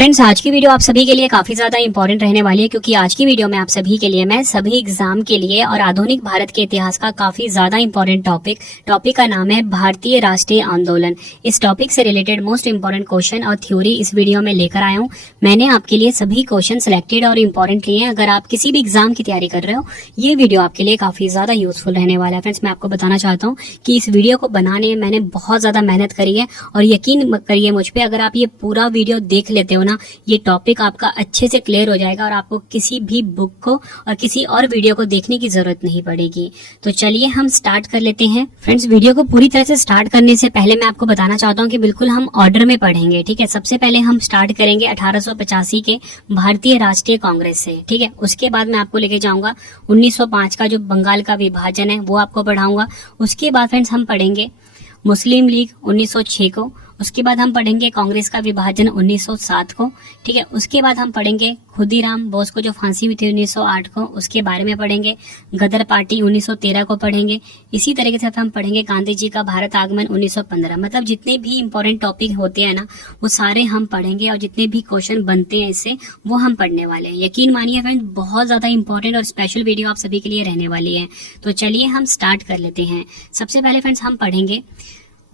Friends, आज की video आप सभी के लिए काफी ज्यादा इंपॉर्टेंट रहने वाली है, क्योंकि आज की वीडियो में आप सभी के लिए मैं सभी एग्जाम के लिए और आधुनिक भारत के इतिहास का काफी ज्यादा इंपॉर्टेंट टॉपिक का नाम है भारतीय राष्ट्रीय आंदोलन। इस टॉपिक से रिलेटेड मोस्ट इंपॉर्टेंट क्वेश्चन और थ्योरी इस वीडियो में लेकर आया हूँ। मैंने आपके लिए सभी क्वेश्चन सिलेक्टेड और इम्पोर्टेंट लिए हैं। अगर आप किसी भी एग्जाम की तैयारी कर रहे हो, ये वीडियो आपके लिए काफी ज्यादा यूजफुल रहने वाला है। फ्रेंड्स, मैं आपको बताना चाहता हूँ कि इस वीडियो को बनाने में मैंने बहुत ज्यादा मेहनत करी है और यकीन करिए मुझ पे, अगर आप ये पूरा वीडियो देख लेते हो ना, ये टॉपिक आपका अच्छे से क्लियर हो जाएगा और आपको किसी भी बुक को और किसी और वीडियो को देखने की जरूरत नहीं पड़ेगी। तो चलिए हम स्टार्ट कर लेते हैं। फ्रेंड्स, वीडियो को पूरी तरह से स्टार्ट करने से पहले मैं आपको बताना चाहता हूँ कि बिल्कुल हम ऑर्डर में पढ़ेंगे, ठीक है। सबसे पहले हम स्टार्ट करेंगे 1885 के भारतीय राष्ट्रीय कांग्रेस से, ठीक है। उसके बाद मैं आपको लेके जाऊंगा 1905 का जो बंगाल का विभाजन है वो आपको पढ़ाऊंगा। उसके बाद फ्रेंड्स हम पढ़ेंगे मुस्लिम लीग 1906 को। उसके बाद हम पढ़ेंगे कांग्रेस का विभाजन 1907 को, ठीक है। उसके बाद हम पढ़ेंगे खुदीराम बोस को जो फांसी हुई थी 1908 को, उसके बारे में पढ़ेंगे। गदर पार्टी 1913 को पढ़ेंगे। इसी तरीके से हम पढ़ेंगे गांधी जी का भारत आगमन 1915। मतलब जितने भी इंपॉर्टेंट टॉपिक होते हैं ना, वो सारे हम पढ़ेंगे और जितने भी क्वेश्चन बनते हैं इससे वो हम पढ़ने वाले हैं। यकीन मानिए फ्रेंड्स, बहुत ज्यादा इंपॉर्टेंट और स्पेशल वीडियो आप सभी के लिए रहने वाली है। तो चलिए हम स्टार्ट कर लेते हैं। सबसे पहले फ्रेंड्स हम पढ़ेंगे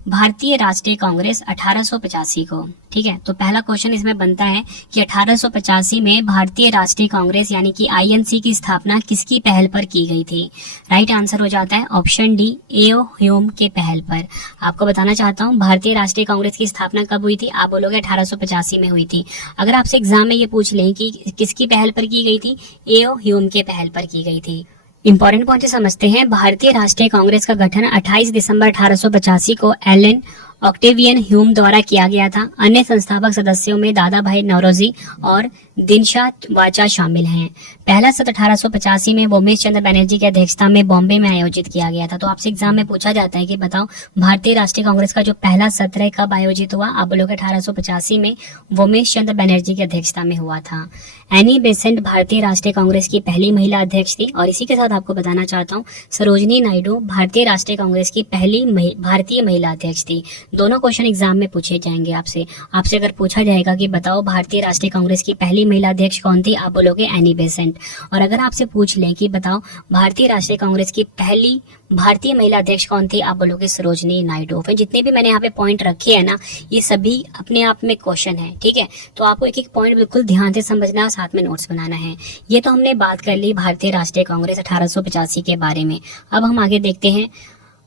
भारतीय राष्ट्रीय कांग्रेस 1885 को, ठीक है। तो पहला क्वेश्चन इसमें बनता है कि 1885 में भारतीय राष्ट्रीय कांग्रेस यानी कि आईएनसी की स्थापना किसकी पहल पर की गई थी? राइट आंसर हो जाता है ऑप्शन डी, एओ ह्यूम के पहल पर। आपको बताना चाहता हूँ भारतीय राष्ट्रीय कांग्रेस की स्थापना कब हुई थी? आप बोलोगे 1885 में हुई थी। अगर आपसे एग्जाम में ये पूछ लें कि किसकी पहल पर की गई थी, एओ ह्यूम के पहल पर की गई थी। इंपॉर्टेंट पॉइंट समझते हैं। भारतीय राष्ट्रीय कांग्रेस का गठन 28 दिसंबर 1885 को एलन ऑक्टेवियन ह्यूम द्वारा किया गया था। अन्य संस्थापक सदस्यों में दादा भाई नौरोजी और दिनशा वाचा शामिल हैं। पहला सत्र 1885 में बोमेश चंद्र बनर्जी की अध्यक्षता में बॉम्बे में आयोजित किया गया था। तो आपसे एग्जाम में पूछा जाता है कि बताओ भारतीय राष्ट्रीय कांग्रेस का जो पहला सत्र है कब आयोजित हुआ? आप बोलोगे 1885 में बोमेश चंद्र बनर्जी की अध्यक्षता में हुआ था। एनी बेसेंट भारतीय राष्ट्रीय कांग्रेस की पहली महिला अध्यक्ष थी। और इसी के साथ आपको बताना चाहता हूँ सरोजनी नायडू भारतीय राष्ट्रीय कांग्रेस की पहली भारतीय महिला अध्यक्ष थी। दोनों क्वेश्चन एग्जाम में पूछे जाएंगे आपसे अगर पूछा जाएगा कि बताओ भारतीय राष्ट्रीय कांग्रेस की पहली महिला अध्यक्ष कौन थी? आप बोलोगे एनी बेसेंट। और अगर आपसे पूछ लें कि बताओ भारतीय राष्ट्रीय कांग्रेस की पहली भारतीय महिला अध्यक्ष कौन थी? आप बोलोगे सरोजनी नायडू। फिर जितने भी मैंने यहाँ पे पॉइंट रखे हैं ना, ये सभी अपने आप में क्वेश्चन है, ठीक है। तो आपको एक एक पॉइंट बिल्कुल ध्यान से समझना और साथ में नोट्स बनाना है। ये तो हमने बात कर ली भारतीय राष्ट्रीय कांग्रेस 1885 के बारे में। अब हम आगे देखते हैं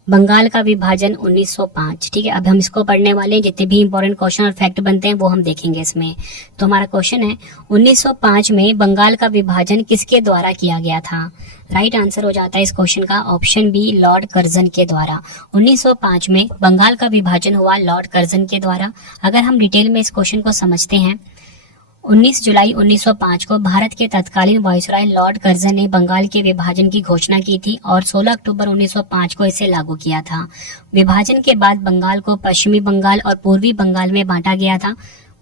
बंगाल का विभाजन 1905, ठीक है। अब हम इसको पढ़ने वाले हैं। जितने भी इंपॉर्टेंट क्वेश्चन और फैक्ट बनते हैं वो हम देखेंगे इसमें। तो हमारा क्वेश्चन है 1905 में बंगाल का विभाजन किसके द्वारा किया गया था? राइट आंसर हो जाता है इस क्वेश्चन का ऑप्शन बी, लॉर्ड कर्जन के द्वारा। 1905 में बंगाल का विभाजन हुआ लॉर्ड कर्जन के द्वारा। अगर हम डिटेल में इस क्वेश्चन को समझते हैं, 19 जुलाई 1905 को भारत के तत्कालीन वायसराय लॉर्ड कर्जन ने बंगाल के विभाजन की घोषणा की थी और 16 अक्टूबर 1905 को इसे लागू किया था। विभाजन के बाद बंगाल को पश्चिमी बंगाल और पूर्वी बंगाल में बांटा गया था।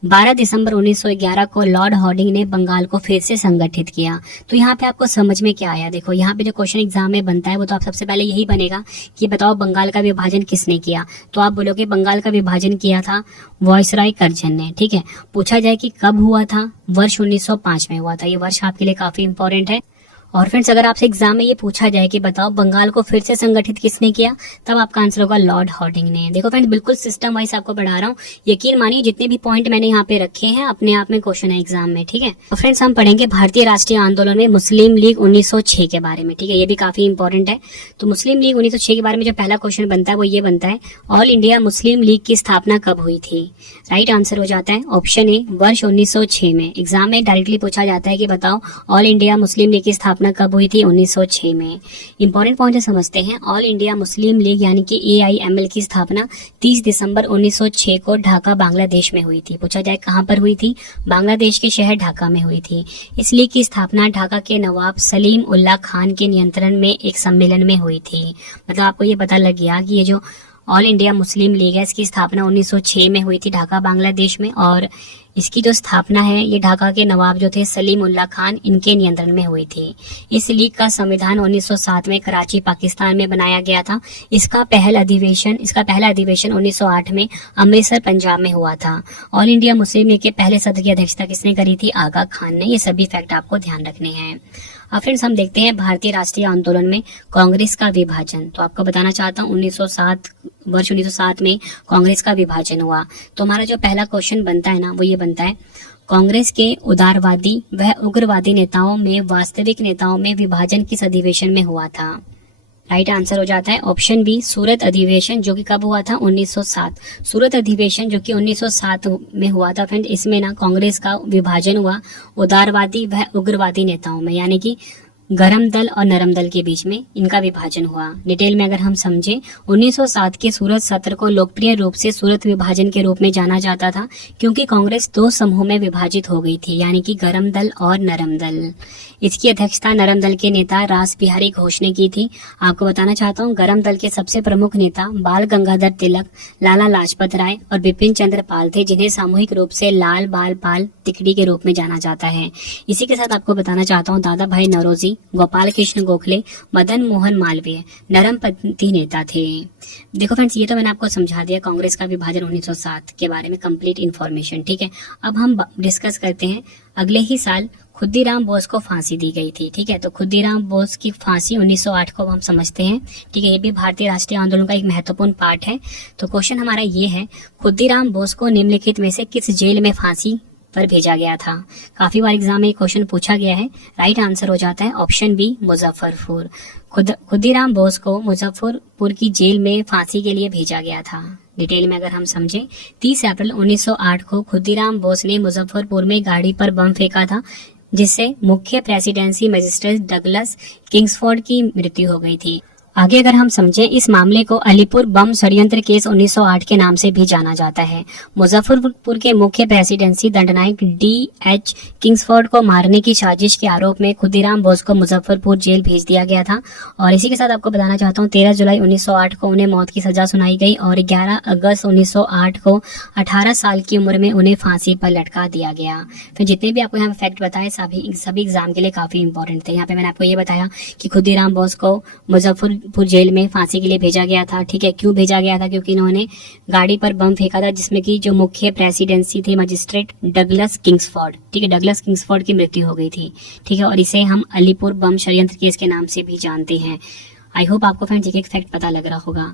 12 दिसंबर 1911 को लॉर्ड हार्डिंग ने बंगाल को फिर से संगठित किया। तो यहाँ पे आपको समझ में क्या आया? देखो यहाँ पे जो क्वेश्चन एग्जाम में बनता है वो तो आप सबसे पहले यही बनेगा कि बताओ बंगाल का विभाजन किसने किया? तो आप बोलोगे बंगाल का विभाजन किया था वायसराय कर्जन ने, ठीक है। पूछा जाए कि कब हुआ था? वर्ष 1905 में हुआ था। ये वर्ष आपके लिए काफी इंपॉर्टेंट है। और फ्रेंड्स, अगर आपसे एग्जाम में ये पूछा जाए कि बताओ बंगाल को फिर से संगठित किसने किया, तब आपका आंसर होगा लॉर्ड हार्डिंग ने। देखो फ्रेंड्स, बिल्कुल सिस्टम वाइज आपको पढ़ा रहा हूँ। यकीन मानिए जितने भी पॉइंट मैंने यहाँ पे रखे हैं अपने आप में क्वेश्चन है एग्जाम में, ठीक है। तो फ्रेंड्स, हम पढ़ेंगे भारतीय राष्ट्रीय आंदोलन में मुस्लिम लीग 1906 के बारे में, ठीक है। ये भी काफी इंपॉर्टेंट है। तो मुस्लिम लीग 1906 के बारे में जो पहला क्वेश्चन बनता है वो ये बनता है, ऑल इंडिया मुस्लिम लीग की स्थापना कब हुई थी? राइट आंसर हो जाता है ऑप्शन ए, वर्ष 1906 में। एग्जाम में डायरेक्टली पूछा जाता है कि बताओ ऑल इंडिया मुस्लिम लीग की स्थापना कब हुई थी? 1906 में। इंपॉर्टेंट पॉइंट समझते हैं। ऑल इंडिया मुस्लिम लीग यानी कि AIML की स्थापना 30 दिसंबर 1906 को ढाका बांग्लादेश में हुई थी। पूछा जाए कहां पर हुई थी? बांग्लादेश के शहर ढाका में हुई थी। इस लीग की स्थापना ढाका के नवाब सलीम उल्लाह खान के नियंत्रण में एक सम्मेलन में हुई थी। मतलब आपको ये पता लग गया कि ये जो ऑल इंडिया मुस्लिम लीग है इसकी स्थापना 1906 में हुई थी ढाका बांग्लादेश में। और इसकी जो स्थापना है ये ढाका के नवाब जो थे सलीम उल्लाह खान, इनके नियंत्रण में हुई थी। इस लीग का संविधान 1907 में कराची पाकिस्तान में बनाया गया था। इसका पहला अधिवेशन 1908 में अमृतसर पंजाब में हुआ था। ऑल इंडिया मुस्लिम लीग के पहले सत्र की अध्यक्षता किसने करी थी? आगा खान ने। ये सभी फैक्ट आपको ध्यान रखने हैं। अब फ्रेंड्स हम देखते हैं भारतीय राष्ट्रीय आंदोलन में कांग्रेस का विभाजन। तो आपको बताना चाहता हूँ 1907 में कांग्रेस का विभाजन हुआ। तो हमारा जो पहला क्वेश्चन बनता है ना वो ये बनता है, कांग्रेस के उदारवादी व उग्रवादी नेताओं में वास्तविक नेताओं में विभाजन किस अधिवेशन में हुआ था? राइट आंसर हो जाता है ऑप्शन बी, सूरत अधिवेशन, जो कि कब हुआ था? 1907। सूरत अधिवेशन जो कि 1907 में हुआ था फ्रेंड, इसमें ना कांग्रेस का विभाजन हुआ उदारवादी व उग्रवादी नेताओं में, यानी कि गरम दल और नरम दल के बीच में इनका विभाजन हुआ। डिटेल में अगर हम समझें, 1907 के सूरत सत्र को लोकप्रिय रूप से सूरत विभाजन के रूप में जाना जाता था, क्योंकि कांग्रेस दो समूह में विभाजित हो गई थी, यानी कि गरम दल और नरम दल। इसकी अध्यक्षता नरम दल के नेता रास बिहारी घोष ने की थी। आपको बताना चाहता हूँ गरम दल के सबसे प्रमुख नेता बाल गंगाधर तिलक, लाला लाजपत राय और बिपिन चंद्र पाल थे, जिन्हें सामूहिक रूप से लाल बाल पाल तिकड़ी के रूप में जाना जाता है। इसी के साथ आपको बताना चाहता हूँ दादा भाई नौरोजी, गोपाल कृष्ण गोखले, मदन मोहन मालवीय नरमपंथी नेता थे। देखो फ्रेंड्स, ये तो मैंने आपको समझा दिया कांग्रेस का विभाजन 1907 के बारे में कंप्लीट इन्फॉर्मेशन, ठीक है। अब हम डिस्कस करते हैं, अगले ही साल खुद्दीराम बोस को फांसी दी गई थी, ठीक है। तो खुद्दीराम बोस की फांसी 1908 को हम समझते हैं, ठीक है। ये भी भारतीय राष्ट्रीय आंदोलन का एक महत्वपूर्ण पार्ट है। तो क्वेश्चन हमारा ये है, खुद्दीराम बोस को निम्नलिखित में से किस जेल में फांसी पर भेजा गया था? काफी बार एग्जाम में क्वेश्चन पूछा गया है। राइट आंसर हो जाता है ऑप्शन बी, मुजफ्फरपुर। खुद्दीराम बोस को मुजफ्फरपुर की जेल में फांसी के लिए भेजा गया था। डिटेल में अगर हम समझें, 30 अप्रैल 1908 को खुद्दीराम बोस ने मुजफ्फरपुर में गाड़ी पर बम फेंका था, जिससे मुख्य प्रेसिडेंसी मजिस्ट्रेट डगलस किंग्सफोर्ड की मृत्यु हो गई थी। आगे अगर हम समझें, इस मामले को अलीपुर बम षड्यंत्र केस 1908 के नाम से भी जाना जाता है। मुजफ्फरपुर के मुख्य प्रेसिडेंसी दंडनायक D.H. किंग्सफोर्ड को मारने की साजिश के आरोप में खुद्दीराम बोस को मुजफ्फरपुर जेल भेज दिया गया था। और इसी के साथ आपको बताना चाहता हूँ 13 जुलाई 1908 को उन्हें मौत की सजा सुनाई गई और 11 अगस्त 1908 को 18 साल की उम्र में उन्हें फांसी पर लटका दिया गया। फिर जितने भी आपको यहाँ पे फैक्ट बताए सभी एग्जाम के लिए काफी इंपॉर्टेंट थे। यहाँ पे मैंने आपको ये बताया कि खुद्दीराम बोस को मुजफ्फरपुर जेल में फांसी के लिए भेजा गया था, ठीक है। क्यों भेजा गया था? क्योंकि इन्होंने गाड़ी पर बम फेंका था, जिसमें कि जो मुख्य प्रेसिडेंसी थे मजिस्ट्रेट डगलस किंग्सफोर्ड, ठीक है, डगलस किंग्सफोर्ड की मृत्यु हो गई थी, ठीक है। और इसे हम अलीपुर बम षड्यंत्र केस के नाम से भी जानते हैं। आई होप आपको फ्रेंड्स एक फैक्ट पता लग रहा होगा।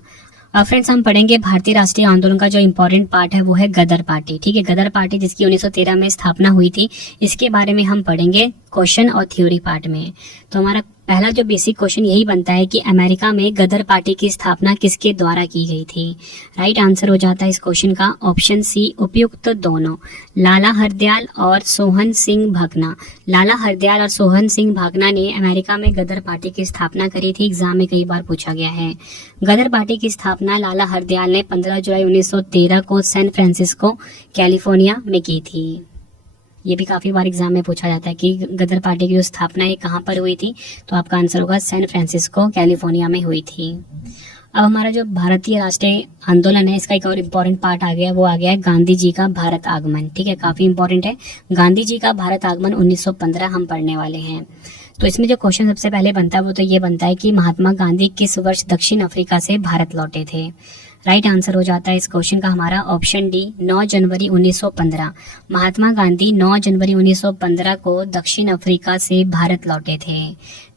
अब फ्रेंड्स हम पढ़ेंगे भारतीय राष्ट्रीय आंदोलन का जो इंपॉर्टेंट पार्ट है वो है गदर पार्टी, ठीक है। गदर पार्टी जिसकी 1913 में स्थापना हुई थी, इसके बारे में हम पढ़ेंगे क्वेश्चन और थ्योरी पार्ट में। तो हमारा पहला जो बेसिक क्वेश्चन यही बनता है कि अमेरिका में गदर पार्टी की स्थापना किसके द्वारा की गई थी? राइट आंसर हो जाता है इस क्वेश्चन का ऑप्शन सी, उपयुक्त दोनों, लाला हरदयाल और सोहन सिंह भाकना। लाला हरदयाल और सोहन सिंह भाकना ने अमेरिका में गदर पार्टी की स्थापना करी थी। एग्जाम में कई बार पूछा गया है। गदर पार्टी की स्थापना लाला हरदयाल ने 15 जुलाई 1913 को सैन फ्रांसिस्को कैलिफोर्निया में की थी। ये भी काफी बार एग्जाम में पूछा जाता है कि गदर पार्टी की जो स्थापना है कहाँ पर हुई थी? तो आपका आंसर होगा सैन फ्रांसिस्को कैलिफोर्निया में हुई थी। अब हमारा जो भारतीय राष्ट्रीय आंदोलन है, इसका एक और इम्पोर्टेंट पार्ट आ गया, वो आ गया है गांधी जी का भारत आगमन, ठीक है। काफी इंपॉर्टेंट है गांधी जी का भारत आगमन 1915 हम पढ़ने वाले हैं। तो इसमें जो क्वेश्चन सबसे पहले बनता है वो तो ये बनता है कि महात्मा गांधी किस वर्ष दक्षिण अफ्रीका से भारत लौटे थे? राइट आंसर हो जाता है इस क्वेश्चन का हमारा ऑप्शन डी, 9 जनवरी 1915। महात्मा गांधी 9 जनवरी 1915 को दक्षिण अफ्रीका से भारत लौटे थे।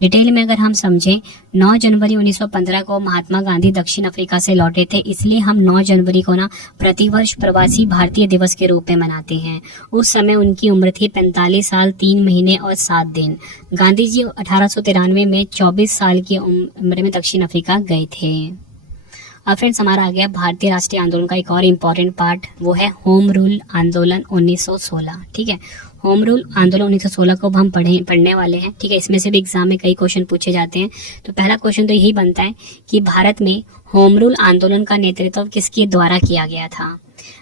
डिटेल में अगर हम समझें, 9 जनवरी 1915 को महात्मा गांधी दक्षिण अफ्रीका से लौटे थे, इसलिए हम 9 जनवरी को ना प्रतिवर्ष प्रवासी भारतीय दिवस के रूप में मनाते हैं। उस समय उनकी उम्र थी 45 साल 3 महीने और 7 दिन। गांधी जी 1893 में 24 साल की उम्र में दक्षिण अफ्रीका गए थे। अब फ्रेंड्स हमारा आ गया भारतीय राष्ट्रीय आंदोलन का एक और इम्पोर्टेंट पार्ट, वो है होम रूल आंदोलन 1916, ठीक है। होम रूल आंदोलन 1916 को हम पढ़ने वाले हैं, ठीक है। इसमें से भी एग्जाम में कई क्वेश्चन पूछे जाते हैं। तो पहला क्वेश्चन तो यही बनता है कि भारत में होम रूल आंदोलन का नेतृत्व किसके द्वारा किया गया था?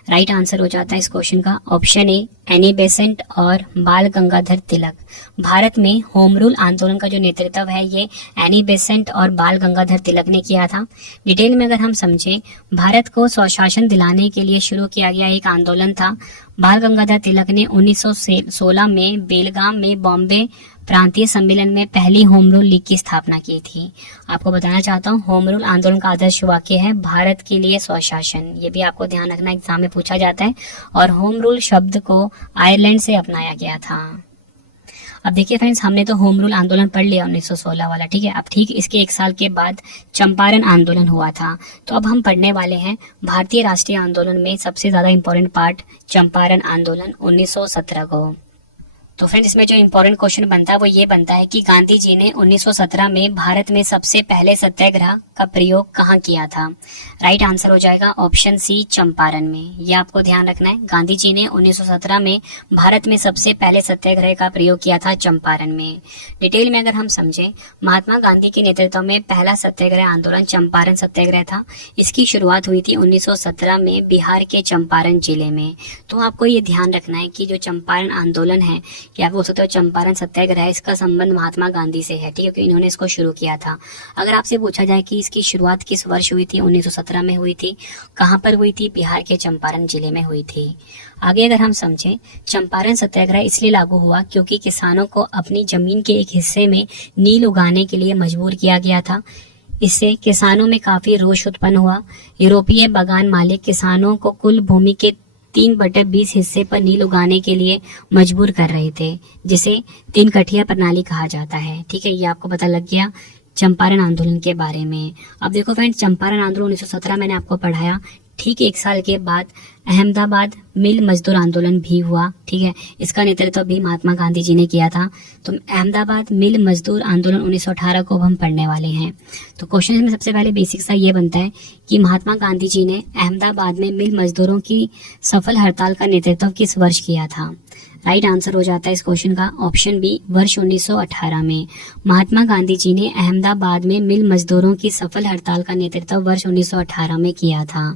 राइट आंसर हो जाता है इस क्वेश्चन का ऑप्शन ए एनी बेसेंट और बाल गंगाधर तिलक। भारत में होम रूल आंदोलन का जो नेतृत्व है ये एनी बेसेंट और बाल गंगाधर तिलक ने किया था। डिटेल में अगर हम समझें, भारत को स्वशासन दिलाने के लिए शुरू किया गया एक आंदोलन था। बाल गंगाधर तिलक ने 1916 में बेलगाम में बॉम्बे प्रांतीय सम्मेलन में पहली होम रूल लीग की स्थापना की थी। आपको बताना चाहता हूँ, होम रूल आंदोलन का आदर्श वाक्य है भारत के लिए स्वशासन। ये भी आपको ध्यान रखना, एग्जाम में पूछा जाता है। और होम रूल शब्द को आयरलैंड से अपनाया गया था। अब देखिए फ्रेंड्स, हमने तो होम रूल आंदोलन पढ़ लिया 1916 वाला, ठीक है। अब ठीक इसके एक साल के बाद चंपारण आंदोलन हुआ था। तो अब हम पढ़ने वाले हैं भारतीय राष्ट्रीय आंदोलन में सबसे ज्यादा इंपॉर्टेंट पार्ट चंपारण आंदोलन 1917 को। तो फ्रेंड्स, इसमें जो इंपॉर्टेंट क्वेश्चन बनता है वो ये बनता है कि गांधी जी ने 1917 में भारत में सबसे पहले सत्याग्रह का प्रयोग कहाँ किया था। राइट आंसर हो जाएगा ऑप्शन सी चंपारण में। ये आपको ध्यान रखना है, गांधी जी ने 1917 में भारत में सबसे पहले सत्याग्रह का प्रयोग किया था चंपारण में। डिटेल में अगर हम समझें, महात्मा गांधी के नेतृत्व में पहला सत्याग्रह आंदोलन चंपारण सत्याग्रह था। इसकी शुरुआत हुई थी 1917 में बिहार के चंपारण जिले में। तो आपको ये ध्यान रखना है कि जो चंपारण आंदोलन है या बोल सकते हो चंपारण सत्याग्रह, इसका संबंध महात्मा गांधी से है, ठीक है, क्योंकि इन्होंने इसको शुरू किया था। अगर आपसे पूछा जाए कि इसकी शुरुआत किस वर्ष हुई थी, 1917 में हुई थी। कहाँ पर हुई थी? बिहार के चंपारण जिले में हुई थी। आगे अगर हम समझें, चंपारण सत्याग्रह इसलिए लागू हुआ क्योंकि किसानों को अपनी जमीन के एक हिस्से में नील उगाने के लिए मजबूर किया गया था। इससे किसानों में काफी रोष उत्पन्न हुआ। यूरोपीय बागान मालिक किसानों को कुल भूमि के 3/20 हिस्से पर नील उगाने के लिए मजबूर कर रहे थे, जिसे 3 कठिया प्रणाली कहा जाता है, ठीक है। ये आपको पता लग गया चंपारण आंदोलन के बारे में। अब देखो फ्रेंड्स, चंपारण आंदोलन 1917 मैंने आपको पढ़ाया। ठीक एक साल के बाद अहमदाबाद मिल मजदूर आंदोलन भी हुआ, ठीक है। इसका नेतृत्व भी महात्मा गांधी जी ने किया था। तो अहमदाबाद मिल मजदूर आंदोलन 1918 को हम पढ़ने वाले हैं। तो क्वेश्चन में सबसे पहले बेसिक सा ये बनता है कि महात्मा गांधी जी ने अहमदाबाद में मिल मजदूरों की सफल हड़ताल का नेतृत्व किस वर्ष किया था। राइट आंसर हो जाता है इस क्वेश्चन का ऑप्शन बी वर्ष 1918 में। महात्मा गांधी जी ने अहमदाबाद में मिल मजदूरों की सफल हड़ताल का नेतृत्व वर्ष 1918 में किया था।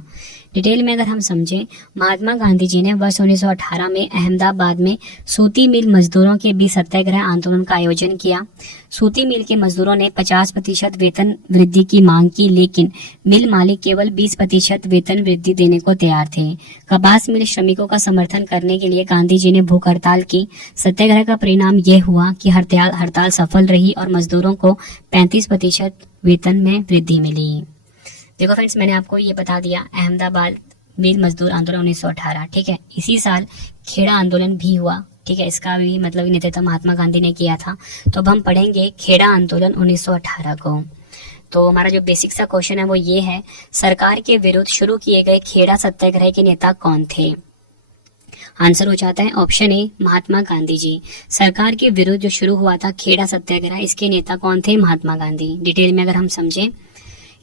डिटेल में अगर हम समझें, महात्मा गांधी जी ने वर्ष 1918 में अहमदाबाद में सूती मिल मजदूरों के बीच सत्याग्रह आंदोलन का आयोजन किया। सूती मिल के मजदूरों ने 50% वेतन वृद्धि की मांग की, लेकिन मिल मालिक केवल 20% वेतन वृद्धि देने को तैयार थे। कपास मिल श्रमिकों का समर्थन करने के लिए गांधी जी ने भूख हड़ताल की। सत्याग्रह का परिणाम यह हुआ कि हड़ताल सफल रही और मजदूरों को 35% वेतन में वृद्धि मिली। देखो फ्रेंड्स, मैंने आपको ये बता दिया अहमदाबाद मिल मजदूर आंदोलन 1918, ठीक है। इसी साल खेड़ा आंदोलन भी हुआ, ठीक है। इसका भी मतलब नेतृत्व महात्मा गांधी ने किया था। तो अब हम पढ़ेंगे खेड़ा आंदोलन 1918 को। तो हमारा जो बेसिक सा क्वेश्चन है वो ये है, सरकार के विरुद्ध शुरू किए गए खेड़ा सत्याग्रह के नेता कौन थे। आंसर हो जाता है ऑप्शन ए महात्मा गांधी जी। सरकार के विरुद्ध जो शुरू हुआ था खेड़ा सत्याग्रह, इसके नेता कौन थे? महात्मा गांधी। डिटेल में अगर हम समझें,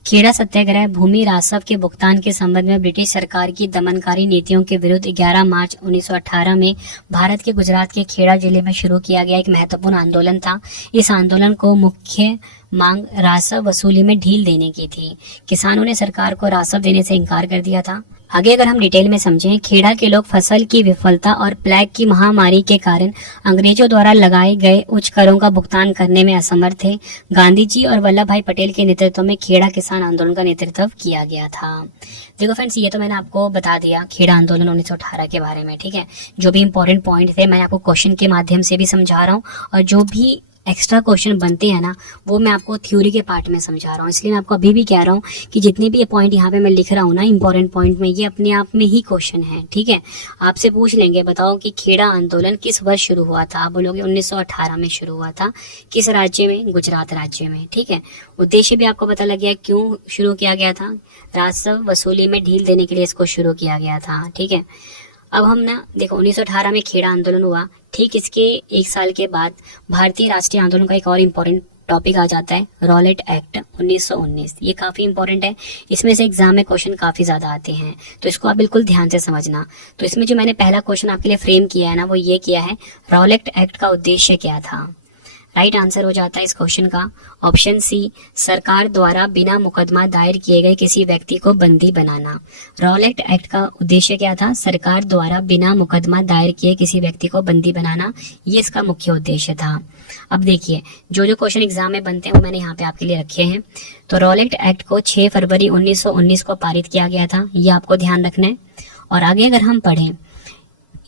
खेड़ा सत्याग्रह भूमि राजस्व के भुगतान के संबंध में ब्रिटिश सरकार की दमनकारी नीतियों के विरुद्ध 11 मार्च 1918 में भारत के गुजरात के खेड़ा जिले में शुरू किया गया एक महत्वपूर्ण आंदोलन था। इस आंदोलन को मुख्य मांग राजस्व वसूली में ढील देने की थी। किसानों ने सरकार को राजस्व देने से इनकार कर दिया था। आगे अगर हम डिटेल में समझें, खेड़ा के लोग फसल की विफलता और प्लेग की महामारी के कारण अंग्रेजों द्वारा लगाए गए उच्च करों का भुगतान करने में असमर्थ थे। गांधी जी और वल्लभ भाई पटेल के नेतृत्व में खेड़ा किसान आंदोलन का नेतृत्व किया गया था। देखो फ्रेंड्स, ये तो मैंने आपको बता दिया खेड़ा आंदोलन 1918 के बारे में, ठीक है। जो भी इंपॉर्टेंट पॉइंट थे मैं आपको क्वेश्चन के माध्यम से भी समझा रहा हूँ, और जो भी एक्स्ट्रा क्वेश्चन बनते हैं ना, वो मैं आपको थ्योरी के पार्ट में समझा रहा हूँ। इसलिए मैं आपको अभी भी कह रहा हूँ कि जितने भी ये पॉइंट यहाँ पे मैं लिख रहा हूँ ना इंपॉर्टेंट पॉइंट में, ये अपने आप में ही क्वेश्चन है, ठीक है। आपसे पूछ लेंगे, बताओ कि खेड़ा आंदोलन किस वर्ष शुरू हुआ था। आप बोलोगे 1918 में शुरू हुआ था। किस राज्य में? गुजरात राज्य में, ठीक है। उद्देश्य भी आपको पता लग गया क्यों शुरू किया गया था। राजस्व वसूली में ढील देने के लिए इसको शुरू किया गया था, ठीक है। अब हम ना देखो 1918 में खेड़ा आंदोलन हुआ। ठीक इसके एक साल के बाद भारतीय राष्ट्रीय आंदोलन का एक और इम्पोर्टेंट टॉपिक आ जाता है, रॉलेट एक्ट 1919। ये काफी इंपॉर्टेंट है, इसमें से एग्जाम में क्वेश्चन काफी ज्यादा आते हैं, तो इसको आप बिल्कुल ध्यान से समझना। तो इसमें जो मैंने पहला क्वेश्चन आपके लिए फ्रेम किया है ना, वो ये किया है, रॉलेट एक्ट का उद्देश्य क्या था। राइट आंसर हो जाता है इस क्वेश्चन का ऑप्शन सी, सरकार द्वारा बिना मुकदमा दायर किए गए किसी व्यक्ति को बंदी बनाना। रॉलेट एक्ट का उद्देश्य क्या था? सरकार द्वारा बिना मुकदमा दायर किए किसी व्यक्ति को बंदी बनाना, ये इसका मुख्य उद्देश्य था। अब देखिए जो क्वेश्चन एग्जाम में बनते हैं वो मैंने यहाँ पे आपके लिए रखे हैं। तो रॉलेट एक्ट को 6 फरवरी 1919 को पारित किया गया था, ये आपको ध्यान रखना है। और आगे अगर हम पढ़ें,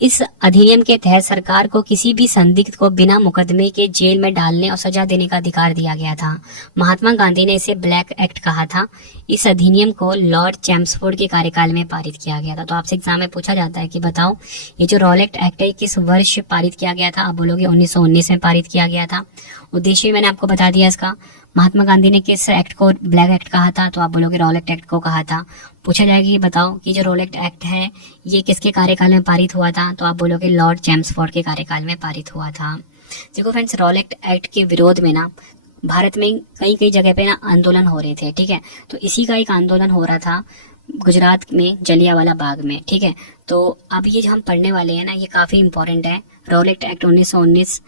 इस अधिनियम के तहत सरकार को किसी भी संदिग्ध को बिना मुकदमे के जेल में डालने और सजा देने का अधिकार दिया गया था। महात्मा गांधी ने इसे ब्लैक एक्ट कहा था। इस अधिनियम को लॉर्ड चैम्सफोर्ड के कार्यकाल में पारित किया गया था। तो आपसे एग्जाम में पूछा जाता है कि बताओ ये जो रॉलेट एक्ट है किस वर्ष पारित किया गया था? आप बोलोगे 1919 में पारित किया गया था। उद्देश्य मैंने आपको बता दिया इसका। महात्मा गांधी ने किस एक्ट को ब्लैक एक्ट कहा था? तो आप बोलोगे रॉलेट एक्ट को कहा था। पूछा जाएगा कि बताओ कि जो रॉलेट एक्ट है ये किसके कार्यकाल में पारित हुआ था? तो आप बोलोगे लॉर्ड चैम्सफोर्ड के कार्यकाल में पारित हुआ था। देखो फ्रेंड्स, रॉलेट एक्ट के विरोध में ना भारत में कई जगह पे ना आंदोलन हो रहे थे, ठीक है। तो इसी का एक आंदोलन हो रहा था गुजरात में जलियांवाला बाग में, ठीक है। तो अब ये जो हम पढ़ने वाले हैं ना ये काफी इंपॉर्टेंट है। रॉलेट एक्ट 1919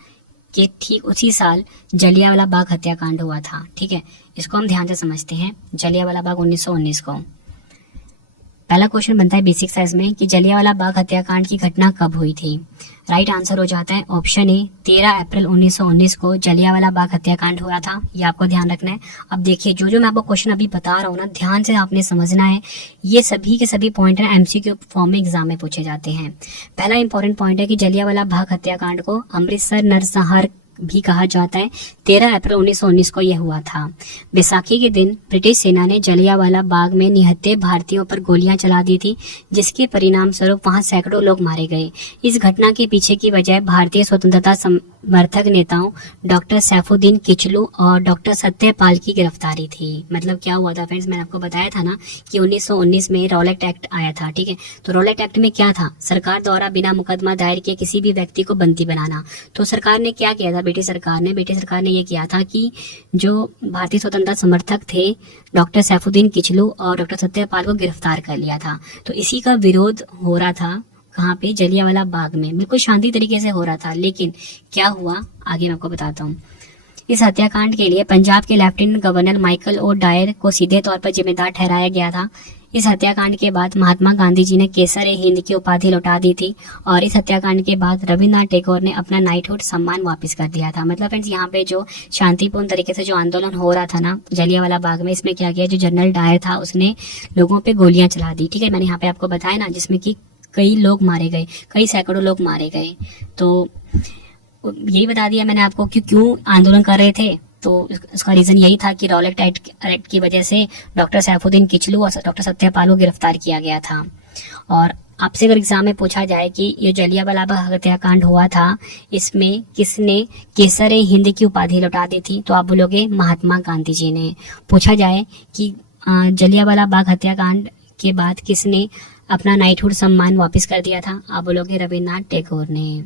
के ठीक उसी साल जलियांवाला बाग हत्याकांड हुआ था, ठीक है। इसको हम ध्यान से समझते हैं। जलियांवाला बाग 1919 को पहला क्वेश्चन बनता है बेसिक साइंस में कि जलियांवाला बाग हत्याकांड की घटना कब हुई थी? राइट आंसर हो जाता है ऑप्शन ए, 13 अप्रैल 1919 को जलियांवाला बाग हत्याकांड हुआ था। ये आपको ध्यान रखना है। अब देखिए जो मैं आपको क्वेश्चन अभी बता रहा हूँ ना, ध्यान से आपने समझना है। ये सभी के सभी पॉइंट है एमसीक्यू फॉर्म में एग्जाम में पूछे जाते हैं। पहला इंपॉर्टेंट पॉइंट है कि जलियांवाला बाग हत्याकांड को अमृतसर नरसंहार भी कहा जाता है। 13 अप्रैल 1919 को यह हुआ था। बैसाखी के दिन ब्रिटिश सेना ने जलियांवाला बाग में निहत्थे भारतीयों पर गोलियां चला दी थी, जिसके परिणाम स्वरूप वहां सैकड़ों लोग मारे गए। इस घटना के पीछे की वजह भारतीय स्वतंत्रता समर्थक नेताओं डॉक्टर सैफुद्दीन किचलू और डॉक्टर सत्यपाल की गिरफ्तारी थी। मतलब क्या हुआ था फ्रेंड्स, मैंने आपको बताया था ना कि 1919 में रॉलेट एक्ट आया था, ठीक है। तो रॉलेट एक्ट में क्या था? सरकार द्वारा बिना मुकदमा दायर किए किसी भी व्यक्ति को बंदी बनाना। तो सरकार ने क्या किया था? ब्रिटिश सरकार ने ये किया था कि जो भारतीय स्वतंत्रता समर्थक थे डॉक्टर सैफुद्दीन किचलू और डॉक्टर सत्यपाल को गिरफ्तार कर लिया था। तो इसी का विरोध हो रहा था कहाँ पे? जलियांवाला बाग में। बिल्कुल शांति तरीके से हो रहा था, लेकिन क्या हुआ आगे मैं आपको बताता हूँ। इस हत्याकांड के लिए पंजाब के lieutenant governor Michael O Dwyer को सीधे तौर पर जिम्मेदार ठहराया गया था। इस हत्याकांड के बाद महात्मा गांधी जी ने केसर-ए-हिंद की उपाधि लौटा दी थी और इस हत्याकांड के बाद रविन्द्रनाथ टैगोर ने अपना नाइटहुड सम्मान वापस कर दिया था। मतलब फ्रेंड्स यहाँ पे जो शांतिपूर्ण तरीके से जो आंदोलन हो रहा था ना जलियांवाला बाग में, इसमें क्या किया? जो जनरल डायर था उसने लोगों पे गोलियां चला दी, ठीक है। मैंने यहाँ पे आपको बताया ना, जिसमें कि कई लोग मारे गए, कई सैकड़ों लोग मारे गए। तो यही बता दिया मैंने आपको कि क्यों आंदोलन कर रहे थे। तो उसका रीजन यही था कि रॉलेट एक्ट की वजह से डॉक्टर सैफुद्दीन किचलू और डॉक्टर सत्यपाल को गिरफ्तार किया गया था। और आपसे अगर एग्जाम में पूछा जाए कि ये जलियांवाला बाग हत्याकांड हुआ था, इसमें किसने केसर-ए-हिंद की उपाधि लौटा दी थी? तो आप बोलोगे महात्मा गांधी जी ने। पूछा जाए कि जलियांवाला बाग हत्याकांड के बाद किसने अपना नाइटहुड सम्मान वापस कर दिया था? आप बोलोगे रविन्द्रनाथ टैगोर ने।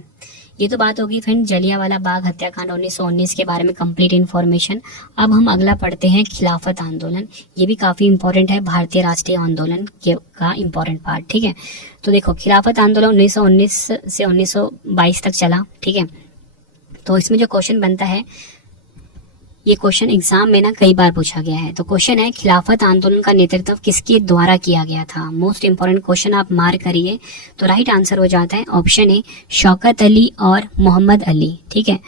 ये तो बात होगी फ्रेंड जलियांवाला बाग हत्याकांड 1919 के बारे में कंप्लीट इन्फॉर्मेशन। अब हम अगला पढ़ते हैं खिलाफत आंदोलन। ये भी काफी इंपॉर्टेंट है, भारतीय राष्ट्रीय आंदोलन का इंपॉर्टेंट पार्ट, ठीक है। तो देखो खिलाफत आंदोलन 1919 से 1922 तक चला, ठीक है। तो इसमें जो क्वेश्चन बनता है, ये क्वेश्चन एग्जाम में ना कई बार पूछा गया है। तो क्वेश्चन है खिलाफत आंदोलन का नेतृत्व किसके द्वारा किया गया था? मोस्ट इंपोर्टेंट क्वेश्चन, आप मार्क करिए। तो राइट आंसर हो जाता है ऑप्शन ए, शौकत अली और मोहम्मद अली, ठीक है।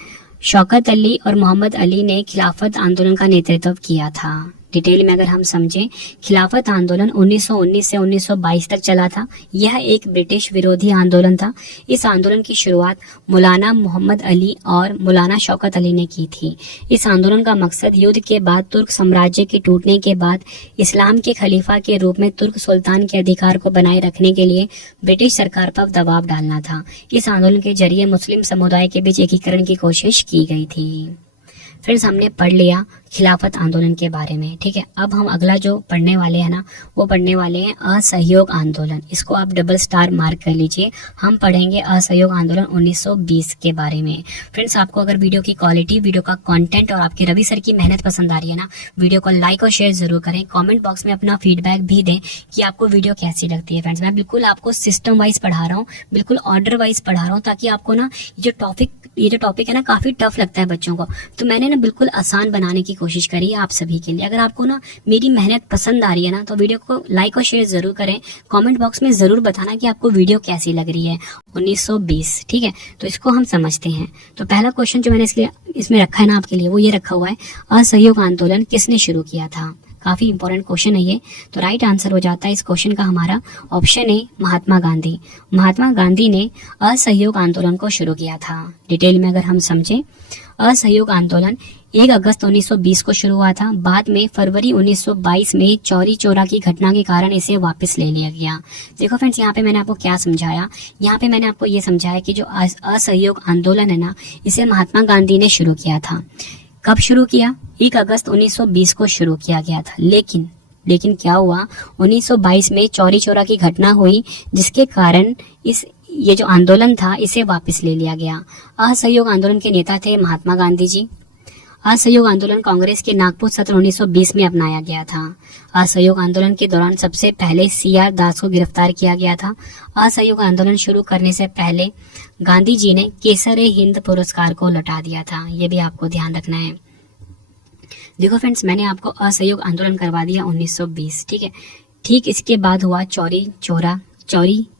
शौकत अली और मोहम्मद अली ने खिलाफत आंदोलन का नेतृत्व किया था। डिटेल में अगर हम समझें, खिलाफत आंदोलन 1919 से 1922 तक चला था। यह एक ब्रिटिश विरोधी आंदोलन था। इस आंदोलन की शुरुआत मौलाना मोहम्मद अली और मौलाना शौकत अली ने की थी। इस आंदोलन का मकसद युद्ध के बाद तुर्क साम्राज्य के टूटने के बाद इस्लाम के खलीफा के रूप में तुर्क सुल्तान के अधिकार को बनाए रखने के लिए ब्रिटिश सरकार पर दबाव डालना था। इस आंदोलन के जरिए मुस्लिम समुदाय के बीच एकीकरण की कोशिश की गई थी। फ्रेंड्स, हमने पढ़ लिया खिलाफत आंदोलन के बारे में। ठीक है, अब हम अगला जो पढ़ने वाले हैं ना, वो पढ़ने वाले हैं असहयोग आंदोलन। इसको आप डबल स्टार मार्क कर लीजिए। हम पढ़ेंगे असहयोग आंदोलन 1920 के बारे में। फ्रेंड्स, आपको अगर वीडियो की क्वालिटी, वीडियो का कंटेंट और आपके रवि सर की मेहनत पसंद आ रही है ना, वीडियो को लाइक और शेयर जरूर करें। कमेंट बॉक्स में अपना फीडबैक भी दें कि आपको वीडियो कैसी लगती है। फ्रेंड्स, मैं बिल्कुल आपको सिस्टम वाइज पढ़ा रहा हूँ, बिल्कुल ऑर्डर वाइज पढ़ा रहा हूँ, ताकि आपको ना ये जो टॉपिक है ना काफी टफ लगता है बच्चों को, तो मैंने ना बिल्कुल आसान बनाने की कोशिश करी है आप सभी के लिए। अगर आपको ना मेरी मेहनत पसंद आ रही है ना, तो वीडियो को लाइक और शेयर जरूर करें। कमेंट बॉक्स में जरूर बताना कि आपको वीडियो कैसी लग रही है। 1920, ठीक है, तो इसको हम समझते हैं। तो पहला क्वेश्चन जो मैंने इसमें रखा है ना आपके लिए, वो ये रखा हुआ है, असहयोग आंदोलन किसने शुरू किया था। काफी इंपॉर्टेंट क्वेश्चन है ये। तो राइट आंसर हो जाता है इस क्वेश्चन का हमारा ऑप्शन ए, महात्मा गांधी। महात्मा गांधी ने असहयोग आंदोलन को शुरू किया था। डिटेल में अगर हम समझें, असहयोग आंदोलन 1 अगस्त 1920 को शुरू हुआ था। बाद में फरवरी 1922 में चौरी चौरा की घटना के कारण इसे वापस ले लिया गया। देखो फ्रेंड्स, यहाँ पे मैंने आपको क्या समझाया, यहाँ पे मैंने आपको ये समझाया कि जो असहयोग आंदोलन है ना, इसे महात्मा गांधी ने शुरू किया था। कब शुरू किया? 1 अगस्त 1920 को शुरू किया गया था। लेकिन क्या हुआ, 1922 में चौरी चौरा की घटना हुई, जिसके कारण ये जो आंदोलन था इसे वापस ले लिया गया। असहयोग आंदोलन के नेता थे महात्मा गांधी जी। असहयोग आंदोलन कांग्रेस के नागपुर सत्र 1920 में अपनाया गया था। असहयोग आंदोलन के दौरान सबसे पहले CR दास को गिरफ्तार किया गया था। असहयोग आंदोलन शुरू करने से पहले गांधी जी ने केसर-ए-हिंद पुरस्कार को लौटा दिया था। ये भी आपको ध्यान रखना है। देखो फ्रेंड्स, मैंने आपको असहयोग आंदोलन करवा दिया 1920, ठीक है। ठीक इसके बाद हुआ चौरी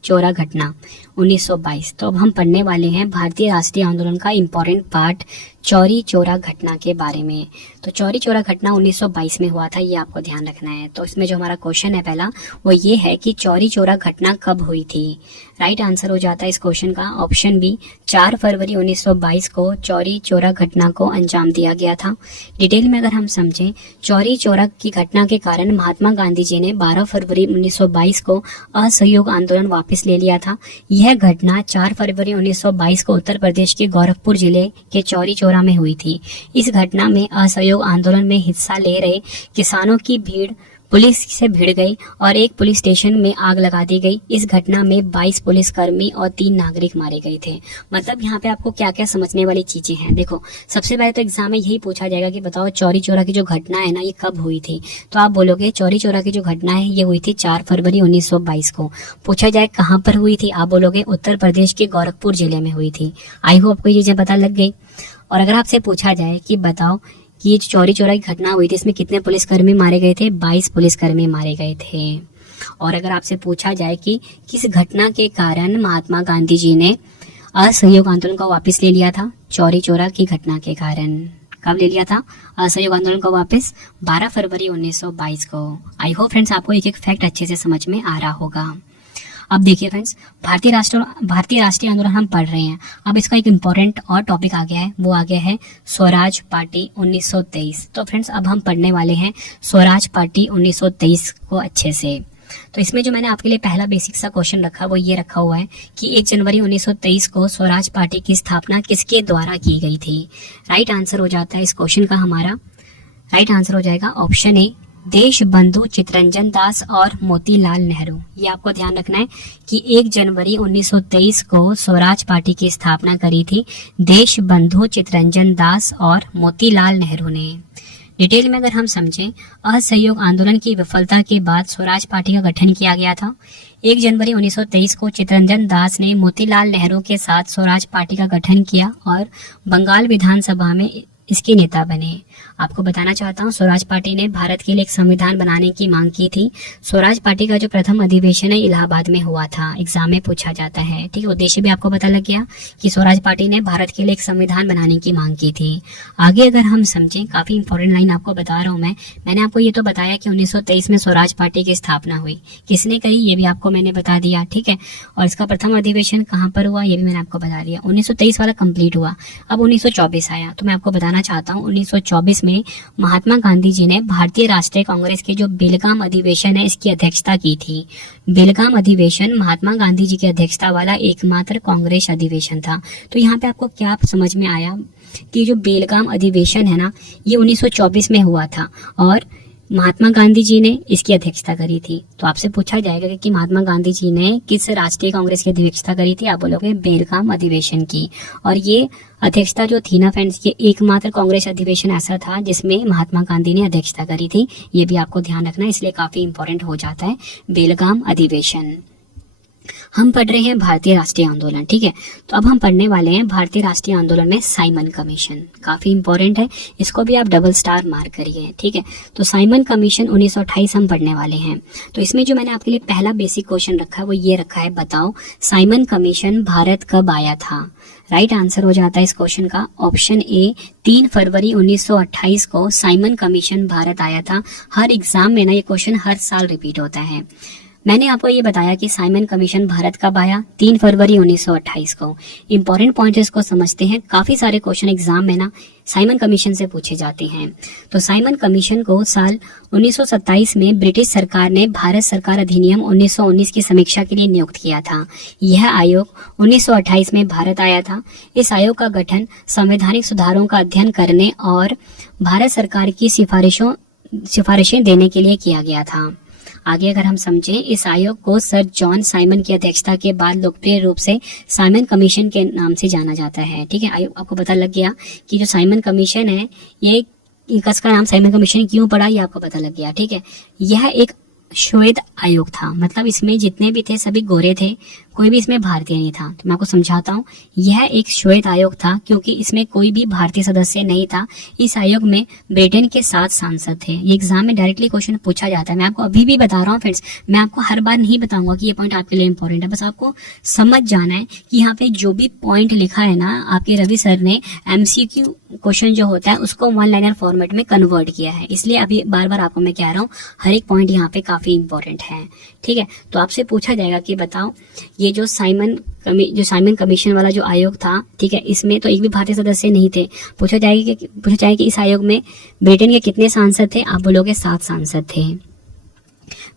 चौरा घटना 1922। तो अब हम पढ़ने वाले हैं भारतीय राष्ट्रीय आंदोलन का इम्पोर्टेंट पार्ट, चौरी चौरा घटना के बारे में। तो चौरी चौरा घटना 1922 में हुआ था, ये आपको ध्यान रखना है। तो इसमें जो हमारा क्वेश्चन है पहला, वो ये है कि चौरी चौरा घटना कब हुई थी। राइट आंसर हो जाता है इस क्वेश्चन का ऑप्शन बी, 4 फरवरी 1922 को चौरी चौरा घटना को अंजाम दिया गया था। डिटेल में अगर हम समझें, चौरी चौरा की घटना के कारण महात्मा गांधी जी ने 12 फरवरी 1922 को असहयोग आंदोलन वापस ले लिया था। यह घटना 4 फरवरी 1922 को उत्तर प्रदेश के गोरखपुर जिले के चौरी चौरा में हुई थी। इस घटना में असहयोग आंदोलन में हिस्सा ले रहे किसानों की भीड़ पुलिस से भिड़ गई और एक पुलिस स्टेशन में आग लगा दी गई। इस घटना में 22 पुलिसकर्मी और 3 नागरिक मारे गए थे। मतलब यहाँ पे आपको क्या क्या समझने वाली चीजें हैं। देखो, सबसे पहले तो एग्जाम में यही पूछा जाएगा कि बताओ चौरी चौरा की जो घटना है ना, ये कब हुई थी। तो आप बोलोगे चौरी चौरा की जो घटना है ये हुई थी 4 फरवरी 1922 को। पूछा जाए कहाँ पर हुई थी, आप बोलोगे उत्तर प्रदेश के गोरखपुर जिले में हुई थी। आई होप आपको ये चीजें पता लग गई। और अगर आपसे पूछा जाए कि बताओ कि ये चौरी चौरा की घटना हुई थी, इसमें कितने पुलिसकर्मी मारे गए थे, 22 पुलिसकर्मी मारे गए थे। और अगर आपसे पूछा जाए कि किस घटना के कारण महात्मा गांधी जी ने असहयोग आंदोलन को वापस ले लिया था, चौरी चौरा की घटना के कारण। कब ले लिया था असहयोग आंदोलन को वापस? 12 फरवरी 1922 को। आई होप फ्रेंड्स आपको एक एक फैक्ट अच्छे से समझ में आ रहा होगा। अब देखिए फ्रेंड्स, भारतीय राष्ट्रीय आंदोलन हम पढ़ रहे हैं। अब इसका एक इम्पोर्टेंट और टॉपिक आ गया है, वो आ गया है स्वराज पार्टी 1923। तो फ्रेंड्स अब हम पढ़ने वाले हैं स्वराज पार्टी 1923 को अच्छे से। तो इसमें जो मैंने आपके लिए पहला बेसिक सा क्वेश्चन रखा, वो ये रखा हुआ है कि 1 जनवरी 1923 को स्वराज पार्टी की स्थापना किसके द्वारा की गई थी। राइट आंसर हो जाता है इस क्वेश्चन का हमारा, राइट आंसर हो जाएगा ऑप्शन ए, देश बंधु चित्तरंजन दास और मोतीलाल नेहरू। ये आपको ध्यान रखना है कि 1 जनवरी 1923 को स्वराज पार्टी की स्थापना करी थी देश बंधु चित्तरंजन दास और मोतीलाल नेहरू ने। डिटेल में अगर हम समझें, असहयोग आंदोलन की विफलता के बाद स्वराज पार्टी का गठन किया गया था। 1 जनवरी 1923 को चित्तरंजन दास ने मोतीलाल नेहरू के साथ स्वराज पार्टी का गठन किया और बंगाल विधानसभा में इसके नेता बने। आपको बताना चाहता हूँ, स्वराज पार्टी ने भारत के लिए एक संविधान बनाने की मांग की थी। स्वराज पार्टी का जो प्रथम अधिवेशन है इलाहाबाद में हुआ था, एग्जाम में पूछा जाता है। ठीक है, उद्देश्य भी आपको पता लग गया कि स्वराज पार्टी ने भारत के लिए एक संविधान बनाने की मांग की थी। आगे अगर हम समझें, काफी इंपॉर्टेंट लाइन आपको बता रहा हूँ मैंने आपको ये तो बताया कि 1923 में स्वराज पार्टी की स्थापना हुई, किसने करी ये भी आपको मैंने बता दिया। ठीक है, और इसका प्रथम अधिवेशन कहाँ पर हुआ ये भी मैंने आपको बता दिया। 1923 वाला कंप्लीट हुआ, अब 1924 आया। तो मैं आपको बताना चाहता हूँ 1924 में महात्मा गांधी जी ने भारतीय राष्ट्रीय कांग्रेस के जो बेलगाम अधिवेशन है इसकी अध्यक्षता की थी। बेलगाम अधिवेशन महात्मा गांधी जी की अध्यक्षता वाला एकमात्र कांग्रेस अधिवेशन था। तो यहाँ पे आपको क्या समझ में आया कि जो बेलगाम अधिवेशन है ना, ये 1924 में हुआ था और महात्मा गांधी जी ने इसकी अध्यक्षता करी थी। तो आपसे पूछा जाएगा कि महात्मा गांधी जी ने किस राष्ट्रीय कांग्रेस की अध्यक्षता करी थी, आप बोलोगे बेलगाम अधिवेशन की। और ये अध्यक्षता जो थी ना फ्रेंड्स, ये एकमात्र कांग्रेस अधिवेशन ऐसा था जिसमें महात्मा गांधी ने अध्यक्षता करी थी। ये भी आपको ध्यान रखना है, इसलिए काफी इंपॉर्टेंट हो जाता है बेलगाम अधिवेशन। हम पढ़ रहे हैं भारतीय राष्ट्रीय आंदोलन, ठीक है। तो अब हम पढ़ने वाले हैं भारतीय राष्ट्रीय आंदोलन में साइमन कमीशन, काफी इंपॉर्टेंट है, इसको भी आप डबल स्टार मार्क करिए, ठीक है। तो साइमन कमीशन 1928 हम पढ़ने वाले हैं। तो इसमें जो मैंने आपके लिए पहला बेसिक क्वेश्चन रखा है वो ये रखा है, बताओ साइमन कमीशन भारत कब आया था। राइट आंसर हो जाता है इस क्वेश्चन का ऑप्शन ए, 3 फरवरी 1928 को साइमन कमीशन भारत आया था। हर एग्जाम में ना ये क्वेश्चन हर साल रिपीट होता है। मैंने आपको ये बताया कि साइमन कमीशन भारत कब आया, 3 फरवरी 1928 को। इंपॉर्टेंट पॉइंट इसको समझते हैं, काफी सारे क्वेश्चन एग्जाम में ना साइमन कमीशन से पूछे जाते हैं। तो साइमन कमीशन को साल 1927 में ब्रिटिश सरकार ने भारत सरकार अधिनियम 1919 की समीक्षा के लिए नियुक्त किया था। यह आयोग 1928 में भारत आया था। इस आयोग का गठन संवैधानिक सुधारों का अध्ययन करने और भारत सरकार की सिफारिशें देने के लिए किया गया था। आगे अगर हम समझें, इस आयोग को सर जॉन साइमन की अध्यक्षता के बाद लोकप्रिय रूप से साइमन कमीशन के नाम से जाना जाता है, ठीक है। आयोग आपको पता लग गया कि जो साइमन कमीशन है ये इसका नाम साइमन कमीशन क्यों पड़ा, ये आपको पता लग गया, ठीक है। यह एक श्वेत आयोग था, मतलब इसमें जितने भी थे सभी गोरे थे, कोई भी इसमें भारतीय नहीं था। तो मैं आपको समझाता हूँ, यह एक श्वेत आयोग था क्योंकि इसमें कोई भी भारतीय सदस्य नहीं था। इस आयोग में ब्रिटेन के 7 सांसद थे। ये एग्जाम में डायरेक्टली क्वेश्चन पूछा जाता है। मैं आपको अभी भी बता रहा हूँ फ्रेंड्स, मैं आपको हर बार नहीं बताऊंगा कि ये पॉइंट आपके लिए इंपॉर्टेंट है, बस आपको समझ जाना है कि यहाँ पे जो भी पॉइंट लिखा है ना आपके रवि सर ने, MCQ क्वेश्चन जो होता है उसको 1 लाइनर फॉर्मेट में कन्वर्ट किया है। इसलिए अभी बार बार आपको मैं कह रहा हूँ, हर एक पॉइंट यहाँ पे काफी इंपॉर्टेंट है, ठीक है। तो आपसे पूछा जाएगा कि बताओ ये जो साइमन कमीशन वाला जो आयोग था, ठीक है, इसमें तो एक भी भारतीय सदस्य नहीं थे। पूछा जाएगा कि इस आयोग में ब्रिटेन के कितने सांसद थे, आप बोलोगे 7 सांसद थे।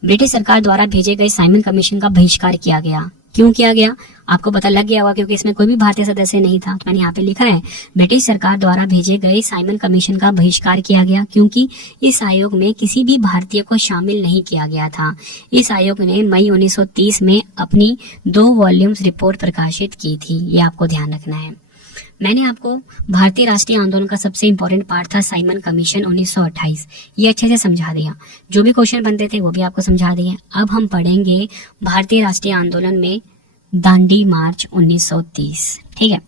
ब्रिटिश सरकार द्वारा भेजे गए साइमन कमीशन का बहिष्कार किया गया। क्यों किया गया, आपको पता लग गया होगा, क्योंकि इसमें कोई भी भारतीय सदस्य नहीं था। तो मैंने यहाँ पे लिखा है, ब्रिटिश सरकार द्वारा भेजे गए साइमन कमीशन का बहिष्कार किया गया क्योंकि इस आयोग में किसी भी भारतीय को शामिल नहीं किया गया था। इस आयोग ने मई 1930 में अपनी 2 वॉल्यूम्स रिपोर्ट प्रकाशित की थी। ये आपको ध्यान रखना है। मैंने आपको भारतीय राष्ट्रीय आंदोलन का सबसे इंपॉर्टेंट पार्ट था साइमन कमीशन 1928, ये अच्छे से समझा दिया। जो भी क्वेश्चन बनते थे वो भी आपको समझा दिए। अब हम पढ़ेंगे भारतीय राष्ट्रीय आंदोलन में दांडी मार्च 1930, ठीक है।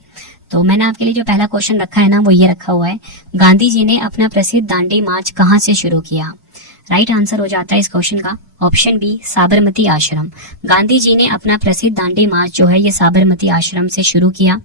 तो मैंने आपके लिए जो पहला क्वेश्चन रखा है ना वो ये रखा हुआ है, गांधी जी ने अपना प्रसिद्ध दांडी मार्च कहाँ से शुरू किया। राइट आंसर हो जाता है इस क्वेश्चन का ऑप्शन बी, साबरमती आश्रम। गांधी जी ने अपना प्रसिद्ध दांडी मार्च जो है ये साबरमती आश्रम से शुरू किया।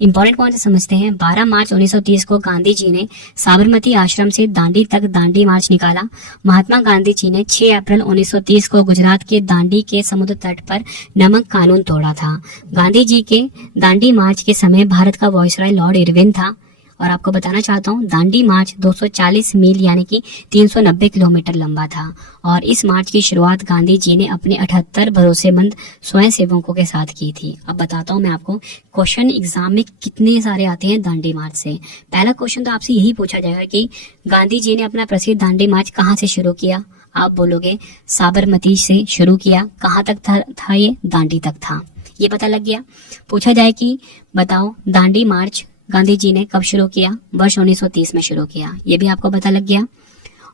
इंपॉर्टेंट पॉइंट समझते हैं, 12 मार्च 1930 को गांधी जी ने साबरमती आश्रम से दांडी तक दांडी मार्च निकाला। महात्मा गांधी जी ने 6 अप्रैल 1930 को गुजरात के दांडी के समुद्र तट पर नमक कानून तोड़ा था। गांधी जी के दांडी मार्च के समय भारत का वायसराय लॉर्ड इरविन था। और आपको बताना चाहता हूँ, दांडी मार्च 240 मील यानी कि 390 किलोमीटर लंबा था और इस मार्च की शुरुआत गांधी जी ने अपने 78 भरोसेमंद स्वयंसेवकों के साथ की थी। अब बताता हूँ मैं आपको, क्वेश्चन एग्जाम में कितने सारे आते हैं दांडी मार्च से। पहला क्वेश्चन तो आपसे यही पूछा जाएगा कि गांधी जी ने अपना प्रसिद्ध दांडी मार्च कहाँ से शुरू किया, आप बोलोगे साबरमती से शुरू किया। कहाँ तक था ये, दांडी तक था, ये पता लग गया। पूछा जाए कि बताओ दांडी मार्च गांधी जी ने कब शुरू किया, वर्ष 1930 में शुरू किया, ये भी आपको पता लग गया।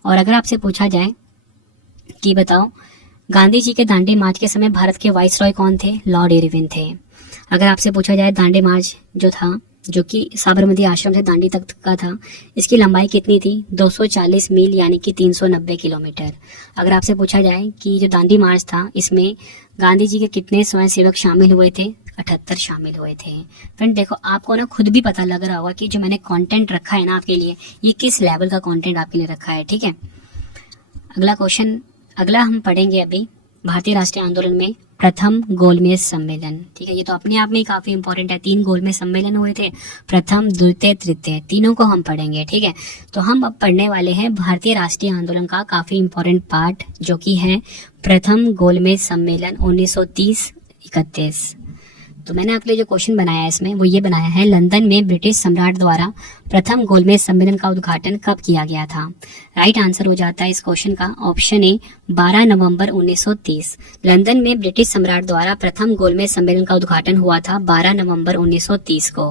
और अगर आपसे पूछा जाए कि बताओ गांधी जी के दांडी मार्च के समय भारत के वाइसरॉय कौन थे, लॉर्ड इरविन थे। अगर आपसे पूछा जाए दांडी मार्च जो था, जो कि साबरमती आश्रम से दांडी तक का था, इसकी लंबाई कितनी थी, 240 मील यानी कि 390 किलोमीटर। अगर आपसे पूछा जाए कि जो दांडी मार्च था इसमें गांधी जी के कितने स्वयंसेवक शामिल हुए थे, 78 शामिल हुए थे। फ्रेंड देखो, आपको ना खुद भी पता लग रहा होगा कि जो मैंने कंटेंट रखा है ना आपके लिए, ये किस लेवल का कंटेंट आपके लिए रखा है, ठीक है। अगला हम पढ़ेंगे अभी भारतीय राष्ट्रीय आंदोलन में प्रथम गोलमेज सम्मेलन। ठीक है, ये तो अपने आप में काफी इंपॉर्टेंट है। 3 गोलमेज सम्मेलन हुए थे, प्रथम, द्वितीय, तृतीय, तीनों को हम पढ़ेंगे। ठीक है, तो हम अब पढ़ने वाले हैं भारतीय राष्ट्रीय आंदोलन का काफी इंपॉर्टेंट पार्ट, जो कि है प्रथम गोलमेज सम्मेलन 1930-31। तो मैंने आपके लिए जो क्वेश्चन बनाया है इसमें वो ये बनाया है, लंदन में ब्रिटिश सम्राट द्वारा प्रथम गोलमेज सम्मेलन का उद्घाटन कब किया गया था। राइट आंसर हो जाता है इस क्वेश्चन का ऑप्शन ए, 12 नवंबर 1930। लंदन में ब्रिटिश सम्राट द्वारा प्रथम गोलमेज सम्मेलन का उद्घाटन हुआ था 12 नवंबर 1930 को।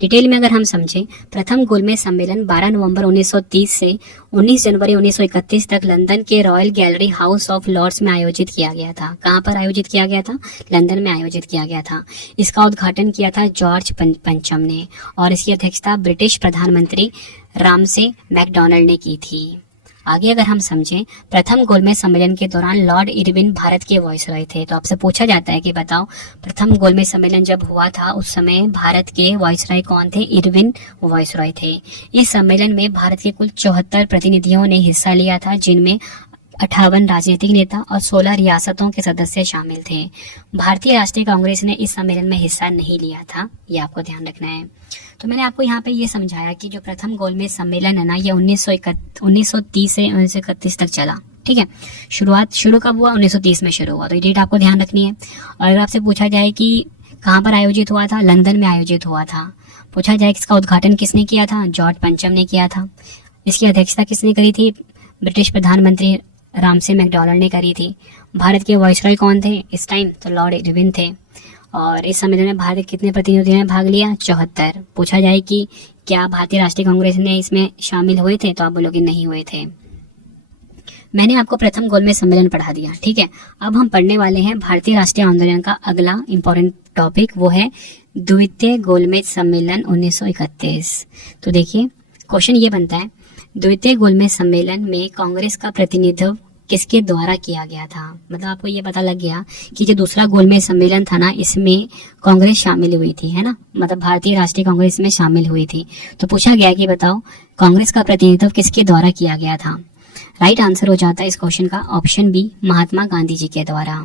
डिटेल में अगर हम समझें, प्रथम गोलमेज सम्मेलन 12 नवंबर 1930 से 19 जनवरी 1931 तक लंदन के Royal Gallery House of Lords में आयोजित किया गया था। कहाँ पर आयोजित किया गया था? लंदन में आयोजित किया गया था। इसका उद्घाटन किया था जॉर्ज पंचम ने और इसकी अध्यक्षता ब्रिटिश प्रधानमंत्री रामसे मैकडॉनल्ड ने की थी। आगे अगर हम समझें, प्रथम गोलमेज सम्मेलन के दौरान लॉर्ड इरविन भारत के वायसरॉय थे। तो आपसे पूछा जाता है कि बताओ, प्रथम गोलमेज सम्मेलन जब हुआ था उस समय भारत के वायसरॉय कौन थे? इरविन वायसरॉय थे। इस सम्मेलन में भारत के कुल 74 प्रतिनिधियों ने हिस्सा लिया था, जिनमें 58 राजनीतिक नेता और 16 रियासतों के सदस्य शामिल थे। भारतीय राष्ट्रीय कांग्रेस ने इस सम्मेलन में हिस्सा नहीं लिया था, ये आपको ध्यान रखना है। तो मैंने आपको यहाँ पे ये समझाया कि जो प्रथम गोलमेज सम्मेलन है ना, ये 1930 से 1931 तक चला। ठीक है, शुरू कब हुआ? 1930 में शुरू हुआ। तो ये डेट आपको ध्यान रखनी है। और अगर आपसे पूछा जाए कि कहाँ पर आयोजित हुआ था, लंदन में आयोजित हुआ था। पूछा जाए इसका उद्घाटन किसने किया था? जॉर्ज पंचम ने किया था। इसकी अध्यक्षता किसने करी थी? ब्रिटिश प्रधानमंत्री रामसे मैकडॉनल्ड ने करी थी। भारत के वायसरॉय कौन थे इस टाइम? तो लॉर्ड इरविन थे। और इस सम्मेलन में भारत के कितने प्रतिनिधियों ने भाग लिया? 74। पूछा जाए कि क्या भारतीय राष्ट्रीय कांग्रेस ने इसमें शामिल हुए थे? तो आप बोलोगे नहीं हुए थे। मैंने आपको प्रथम गोलमेज सम्मेलन पढ़ा दिया। ठीक है, अब हम पढ़ने वाले हैं भारतीय राष्ट्रीय आंदोलन का अगला इंपॉर्टेंट टॉपिक, वो है द्वितीय गोलमेज सम्मेलन 1931। तो देखिए क्वेश्चन ये बनता है, द्वितीय गोलमेज सम्मेलन में कांग्रेस का प्रतिनिधित्व किसके द्वारा किया गया था? मतलब आपको ये पता लग गया कि जो दूसरा गोलमेज सम्मेलन था ना, इसमें कांग्रेस शामिल हुई थी, है ना, मतलब भारतीय राष्ट्रीय कांग्रेस में शामिल हुई थी। तो पूछा गया कि बताओ कांग्रेस का प्रतिनिधित्व किसके द्वारा किया गया था। राइट आंसर हो जाता है इस क्वेश्चन का ऑप्शन बी, महात्मा गांधी जी के द्वारा।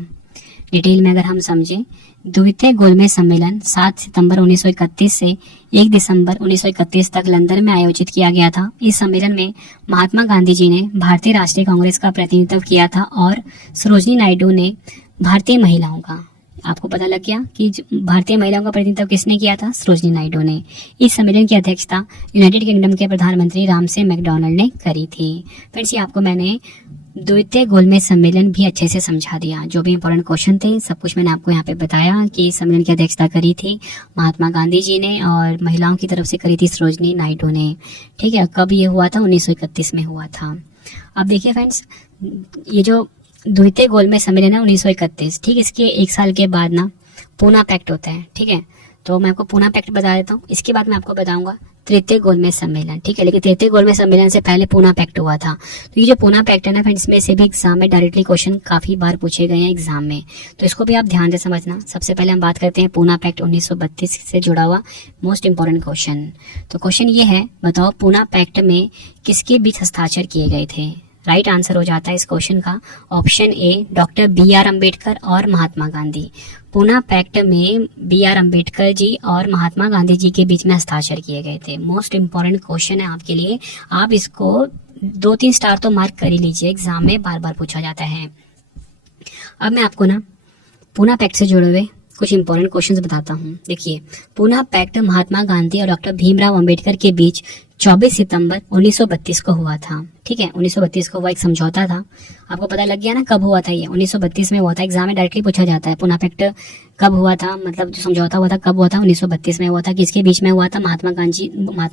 डिटेल में अगर हम समझें, द्वितीय गोलमेज सम्मेलन 7 सितंबर 1931 से 1 दिसंबर 1931 तक लंदन में आयोजित किया गया था। इस सम्मेलन में महात्मा गांधी जी ने भारतीय राष्ट्रीय कांग्रेस का प्रतिनिधित्व किया था और सरोजिनी नायडू ने भारतीय महिलाओं का। आपको पता लग गया कि भारतीय महिलाओं का प्रतिनिधित्व किसने किया था? सरोजिनी नायडू ने। इस सम्मेलन की अध्यक्षता यूनाइटेड किंगडम के प्रधानमंत्री रामसे मैकडॉनल्ड ने करी थी। फ्रेंड्स, ये आपको मैंने द्वितीय गोलमेज सम्मेलन भी अच्छे से समझा दिया। जो भी इंपॉर्टेंट क्वेश्चन थे सब कुछ मैंने आपको यहाँ पे बताया कि इस सम्मेलन की अध्यक्षता करी थी महात्मा गांधी जी ने और महिलाओं की तरफ से करी थी सरोजिनी नायडू ने। ठीक है, कब ये हुआ था? 1931 में हुआ था। अब देखिए फ्रेंड्स, ये जो द्वितीय गोलमेज सम्मेलन है 1931, ठीक है, इसके 1 साल के बाद ना पूना पैक्ट होता है। ठीक है, तो मैं आपको पूना पैक्ट बता देता हूँ। इसके बाद मैं आपको बताऊंगा तृतीय गोलमेज सम्मेलन। ठीक है, लेकिन तृतीय गोलमेज सम्मेलन से पहले पूना पैक्ट हुआ था। तो ये जो पूना पैक्ट है ना फ्रेंड्स, इसमें से भी एग्जाम में डायरेक्टली क्वेश्चन काफी बार पूछे गए हैं एग्जाम में, तो इसको भी आप ध्यान से समझना। सबसे पहले हम बात करते हैं पूना पैक्ट 1932 से जुड़ा हुआ मोस्ट इंपॉर्टेंट क्वेश्चन। तो क्वेश्चन ये है, बताओ पूना पैक्ट में किसके बीच हस्ताक्षर किए गए थे। राइट आंसर हो जाता है इस क्वेश्चन का ऑप्शन ए, डॉक्टर BR अम्बेडकर और महात्मा गांधी। पूना पैक्ट में BR अम्बेडकर जी और महात्मा गांधी जी के बीच में हस्ताक्षर किए गए थे। मोस्ट इंपॉर्टेंट क्वेश्चन है आपके लिए, आप इसको 2-3 स्टार तो मार्क कर ही लीजिए, एग्जाम में बार बार पूछा जाता है। अब मैं आपको ना पूना पैक्ट से जुड़े हुए कुछ इंपॉर्टेंट क्वेश्चंस बताता हूँ। देखिए, पूना पैक्ट महात्मा गांधी और डॉक्टर भीमराव अंबेडकर के बीच 24 सितंबर 1932 को हुआ था। ठीक है, 1932 को वो एक समझौता था। आपको पता लग गया ना कब हुआ था ये? 1932 में हुआ था। एग्जाम में डायरेक्टली पूछा जाता है पूना पैक्ट कब हुआ था, मतलब जो समझौता हुआ था कब हुआ था? 1932 में हुआ था। किसके बीच में हुआ था? महात्मा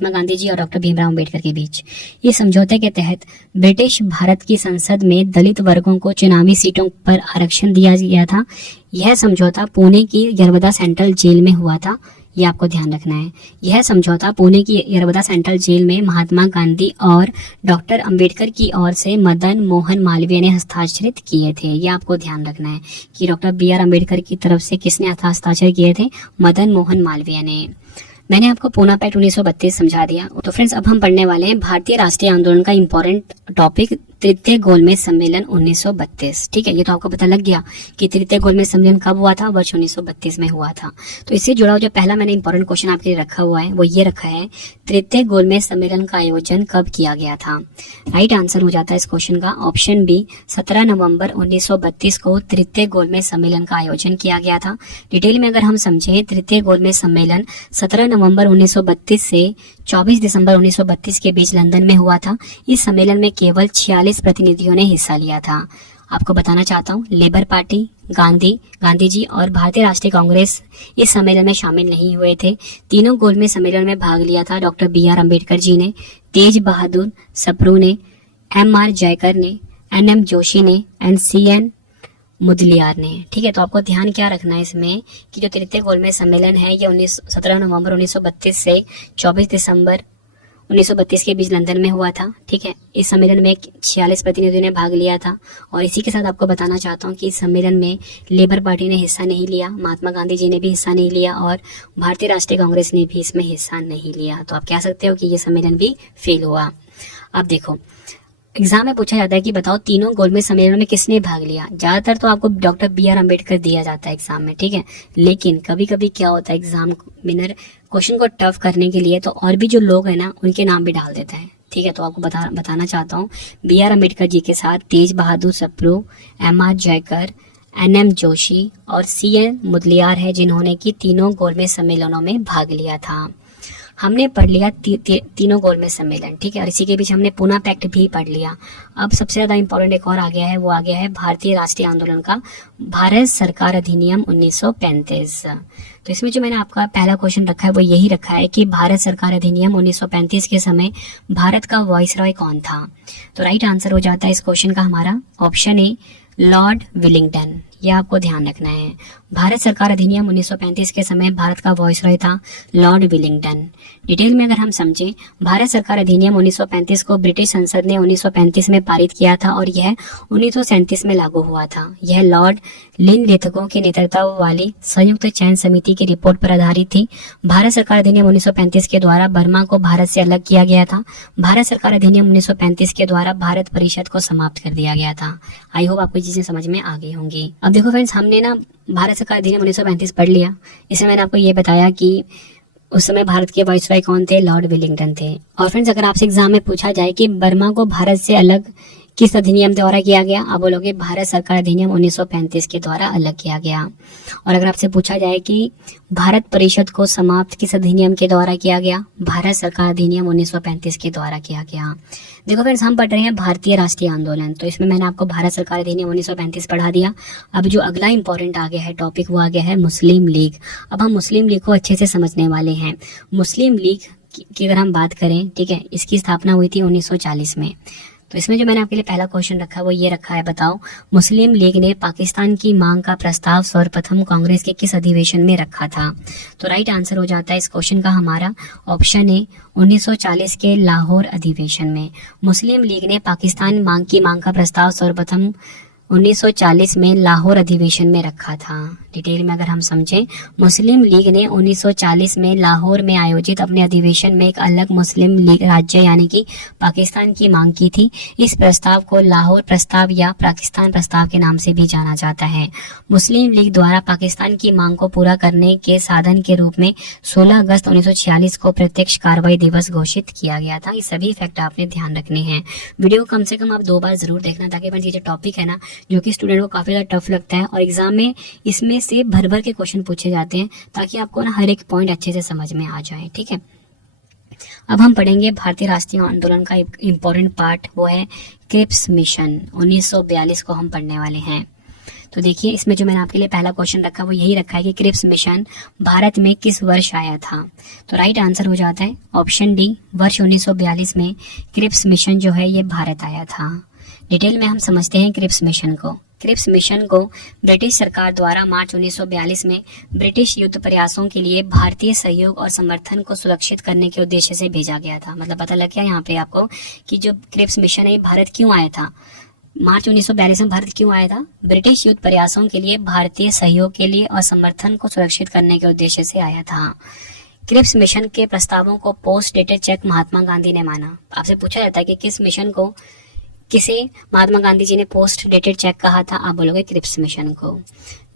गांधी जी और डॉक्टर भीमराव अंबेडकर के बीच। इस समझौते के तहत ब्रिटिश भारत की संसद में दलित वर्गों को चुनावी सीटों पर आरक्षण दिया गया था। यह समझौता पुणे की यरवदा सेंट्रल जेल में हुआ था, ये आपको ध्यान रखना है। यह समझौता पुणे की यरवदा सेंट्रल जेल में महात्मा गांधी और डॉक्टर अंबेडकर की ओर से मदन मोहन मालवीय ने हस्ताक्षरित किए थे। ये आपको ध्यान रखना है कि डॉक्टर BR अम्बेडकर की तरफ से किसने हस्ताक्षर किए थे? मदन मोहन मालवीय ने। मैंने आपको पूना पैक्ट 1932 समझा दिया। तो फ्रेंड्स, अब हम पढ़ने वाले हैं भारतीय राष्ट्रीय आंदोलन का इंपॉर्टेंट टॉपिक तृतीय गोलमेज सम्मेलन 1932। ठीक है, ये तो आपको पता लग गया कि तृतीय गोलमेज सम्मेलन कब हुआ था, वर्ष 1932 में हुआ था। तो इससे जुड़ा जो पहला मैंने इंपॉर्टेंट क्वेश्चन आपके लिए रखा हुआ है वो ये रखा है, तृतीय गोलमेज सम्मेलन का आयोजन कब किया गया था। राइट आंसर हो जाता है इस क्वेश्चन का ऑप्शन बी, 17 नवंबर 1932 को तृतीय गोलमेज सम्मेलन का आयोजन किया गया था। डिटेल में अगर हम समझें, तृतीय गोलमेज सम्मेलन 17 नवंबर 1932 से 24 दिसंबर 1932 के बीच लंदन में हुआ था। इस सम्मेलन में केवल 46 प्रतिनिधियों ने हिस्सा लिया था। आपको बताना चाहता हूँ, लेबर पार्टी, गांधी जी और भारतीय राष्ट्रीय कांग्रेस इस सम्मेलन में शामिल नहीं हुए थे। तीनों गोलमेज सम्मेलन में भाग लिया था डॉक्टर BR अम्बेडकर जी ने, तेज बहादुर सप्रू ने, MR जयकर ने, NM जोशी ने एंड CN मुदलियार ने। ठीक है, तो आपको ध्यान क्या रखना है इसमें कि जो तृतीय गोलमेज सम्मेलन है ये 17 नवंबर 1932 से 24 दिसंबर 1932 के बीच लंदन में हुआ था। ठीक है, इस सम्मेलन में 46 प्रतिनिधियों ने भाग लिया था। और इसी के साथ आपको बताना चाहता हूँ कि इस सम्मेलन में लेबर पार्टी ने हिस्सा नहीं लिया, महात्मा गांधी जी ने भी हिस्सा नहीं लिया और भारतीय राष्ट्रीय कांग्रेस ने भी इसमें हिस्सा नहीं लिया। तो आप कह सकते हो कि ये सम्मेलन भी फेल हुआ। अब देखो, एग्जाम में पूछा जाता है कि बताओ तीनों गोलमेज सम्मेलनों में किसने भाग लिया। ज्यादातर तो आपको डॉक्टर BR अम्बेडकर दिया जाता है एग्जाम में। ठीक है, लेकिन कभी कभी क्या होता है, एग्जाम विनर क्वेश्चन को टफ करने के लिए तो और भी जो लोग हैं ना उनके नाम भी डाल देता है। ठीक है, तो आपको बताना चाहता हूँ, BR अम्बेडकर जी के साथ तेज बहादुर सप्रू, MR जयकर, NM जोशी और CN मुदलियार है जिन्होंने की तीनों गोलमेज सम्मेलनों में भाग लिया था। हमने पढ़ लिया तीनों गोलमेज सम्मेलन। ठीक है, और इसी के बीच हमने पूना पैक्ट भी पढ़ लिया। अब सबसे ज्यादा इंपॉर्टेंट एक और आ गया है, वो आ गया है भारतीय राष्ट्रीय आंदोलन का भारत सरकार अधिनियम 1935। तो इसमें जो मैंने आपका पहला क्वेश्चन रखा है वो यही रखा है कि भारत सरकार अधिनियम 1935 के समय भारत का वाइसरॉय कौन था। तो राइट आंसर हो जाता है इस क्वेश्चन का हमारा ऑप्शन ए, लॉर्ड विलिंगटन। यह आपको ध्यान रखना है। भारत सरकार अधिनियम 1935 के समय भारत का वाइसरॉय था लॉर्ड विलिंगटन। डिटेल में अगर हम समझें, भारत सरकार अधिनियम 1935 को ब्रिटिश संसद ने 1935 में पारित किया था और यह 1937 में लागू हुआ था। यह लॉर्ड लिनलिथगो के नेतृत्व वाली संयुक्त चयन समिति की रिपोर्ट पर आधारित थी। भारत सरकार अधिनियम 1935 के द्वारा बर्मा को भारत से अलग किया गया था। भारत सरकार अधिनियम 1935 के द्वारा भारत परिषद को समाप्त कर दिया गया था। आई होप आपको चीजें समझ में आ गई होंगी। अब देखो फ्रेंड्स, हमने ना भारत सरकार अधिनियम 1935 पढ़ लिया। इसमें मैंने आपको ये बताया कि उस समय भारत के वाइसरॉय कौन थे, लॉर्ड विलिंगटन थे। और फ्रेंड्स, अगर आपसे एग्जाम में पूछा जाए कि बर्मा को भारत से अलग किस अधिनियम द्वारा किया गया, आप बोलोगे भारत सरकार अधिनियम 1935 के द्वारा अलग किया गया। और अगर आपसे पूछा जाए कि भारत परिषद को समाप्त किस अधिनियम के द्वारा किया गया, भारत सरकार अधिनियम 1935 के द्वारा किया गया। देखो फ्रेंड्स, हम पढ़ रहे हैं भारतीय राष्ट्रीय आंदोलन, तो इसमें मैंने आपको भारत सरकार अधिनियम 1935 पढ़ा दिया। अब जो अगला इंपॉर्टेंट आ गया है टॉपिक, वो आ गया है मुस्लिम लीग। अब हम मुस्लिम लीग को अच्छे से समझने वाले हैं। मुस्लिम लीग की अगर हम बात करें, ठीक है, इसकी स्थापना हुई थी 1940 में। तो इसमें जो मैंने आपके लिए पहला क्वेश्चन रखा है वो ये रखा है, बताओ मुस्लिम लीग ने पाकिस्तान की मांग का प्रस्ताव सर्वप्रथम कांग्रेस के किस अधिवेशन में रखा था। तो राइट आंसर हो जाता है इस क्वेश्चन का हमारा ऑप्शन ए, 1940 के लाहौर अधिवेशन में। मुस्लिम लीग ने पाकिस्तान की मांग का प्रस्ताव सर्वप्रथम 1940 में लाहौर अधिवेशन में रखा था। डिटेल में अगर हम समझें, मुस्लिम लीग ने 1940 में लाहौर में आयोजित अपने अधिवेशन में एक अलग मुस्लिम लीग राज्य यानी कि पाकिस्तान की मांग की थी। इस प्रस्ताव को लाहौर प्रस्ताव या पाकिस्तान प्रस्ताव के नाम से भी जाना जाता है। मुस्लिम लीग द्वारा पाकिस्तान की मांग को पूरा करने के साधन के रूप में 16 अगस्त 1946 को प्रत्यक्ष कार्रवाई दिवस घोषित किया गया था। ये सभी फैक्ट आपने ध्यान रखने हैं। वीडियो को कम से कम आप 2 बार जरूर देखना, ताकि ये जो टॉपिक है ना, जो कि स्टूडेंट को काफी ज्यादा टफ लगता है और एग्जाम में इसमें से भर भर के क्वेश्चन पूछे जाते हैं, ताकि आपको ना हर एक पॉइंट अच्छे से समझ में आ जाए। ठीक है, अब हम पढ़ेंगे भारतीय राष्ट्रीय आंदोलन का एक इम्पोर्टेंट पार्ट, वो है क्रिप्स मिशन। 1942 को हम पढ़ने वाले हैं। तो देखिए, इसमें जो मैंने आपके लिए पहला क्वेश्चन रखा वो यही रखा है कि क्रिप्स मिशन भारत में किस वर्ष आया था। तो राइट आंसर हो जाता है ऑप्शन डी, वर्ष 1942 में क्रिप्स मिशन जो है ये भारत आया था। डिटेल में हम समझते हैं क्रिप्स मिशन को। क्रिप्स मिशन को ब्रिटिश सरकार द्वारा मार्च 1942 में ब्रिटिश युद्ध प्रयासों के लिए भारतीय सहयोग और समर्थन को सुरक्षित करने के उद्देश्य से भेजा गया था। मतलब पता लग गया यहाँ पे आपको कि जो क्रिप्स मिशन है भारत क्यों आया था, मार्च 1942 में भारत क्यों आया था। ब्रिटिश युद्ध प्रयासों के लिए भारतीय सहयोग के लिए और समर्थन को सुरक्षित करने के उद्देश्य से आया था। क्रिप्स मिशन के प्रस्तावों को post dated cheque Mahatma Gandhi ने माना। आपसे पूछा जाता है कि किस मिशन को किसे महात्मा गांधी जी ने पोस्ट डेटेड चेक कहा था? आप बोलोगे क्रिप्स मिशन को।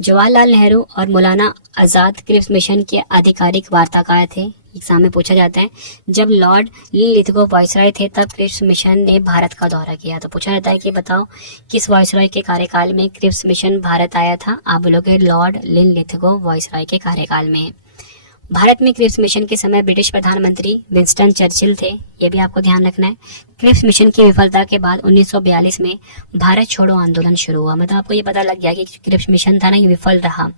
जवाहरलाल नेहरू और मौलाना आजाद क्रिप्स मिशन के आधिकारिक वार्ताकार थे। एग्जाम में पूछा जाता है। जब लॉर्ड लिथगो वायसराय थे तब क्रिप्स मिशन ने भारत का दौरा किया। तो पूछा जाता है कि बताओ किस वायसराय के कार्यकाल में क्रिप्स मिशन भारत आया था? आप बोलोगे लॉर्ड लिथगो वायसराय के कार्यकाल में। भारत में क्रिप्स मिशन के समय ब्रिटिश प्रधानमंत्री विंस्टन चर्चिल थे। ये भी आपको ध्यान रखना है। क्रिप्स मिशन की विफलता के बाद 1942 में भारत छोड़ो आंदोलन शुरू हुआ। मतलब आपको ये पता लग गया कि क्रिप्स मिशन था ना, ये विफल रहा।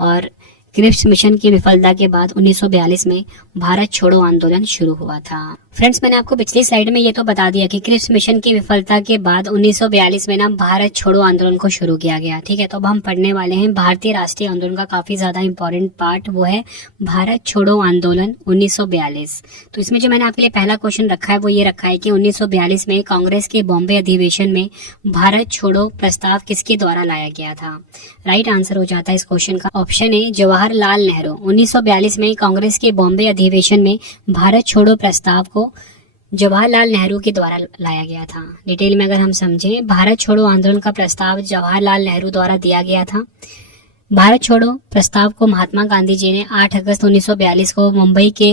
और क्रिप्स मिशन की विफलता के बाद 1942 में भारत छोड़ो आंदोलन शुरू हुआ था। फ्रेंड्स, मैंने आपको पिछली स्लाइड में ये तो बता दिया कि क्रिप्स मिशन की विफलता के बाद 1942 में ना भारत छोड़ो आंदोलन को शुरू किया गया। ठीक है, तो अब हम पढ़ने वाले हैं भारतीय राष्ट्रीय आंदोलन का काफी ज्यादा इंपॉर्टेंट पार्ट, वो है भारत छोड़ो आंदोलन 1942। तो इसमें जो मैंने आपके लिए पहला क्वेश्चन रखा है वो ये रखा है कि 1942 में कांग्रेस के बॉम्बे अधिवेशन में भारत छोड़ो प्रस्ताव किसके द्वारा लाया गया था? राइट आंसर हो जाता है इस क्वेश्चन का ऑप्शन ए, जवाहरलाल नेहरू। 1942 में कांग्रेस के बॉम्बे अधिवेशन में भारत छोड़ो प्रस्ताव को जवाहरलाल नेहरू के द्वारा लाया गया था। डिटेल में अगर हम समझें, भारत छोड़ो आंदोलन का प्रस्ताव जवाहरलाल नेहरू द्वारा दिया गया था। भारत छोड़ो प्रस्ताव को महात्मा गांधी जी ने 8 अगस्त 1942 को मुंबई के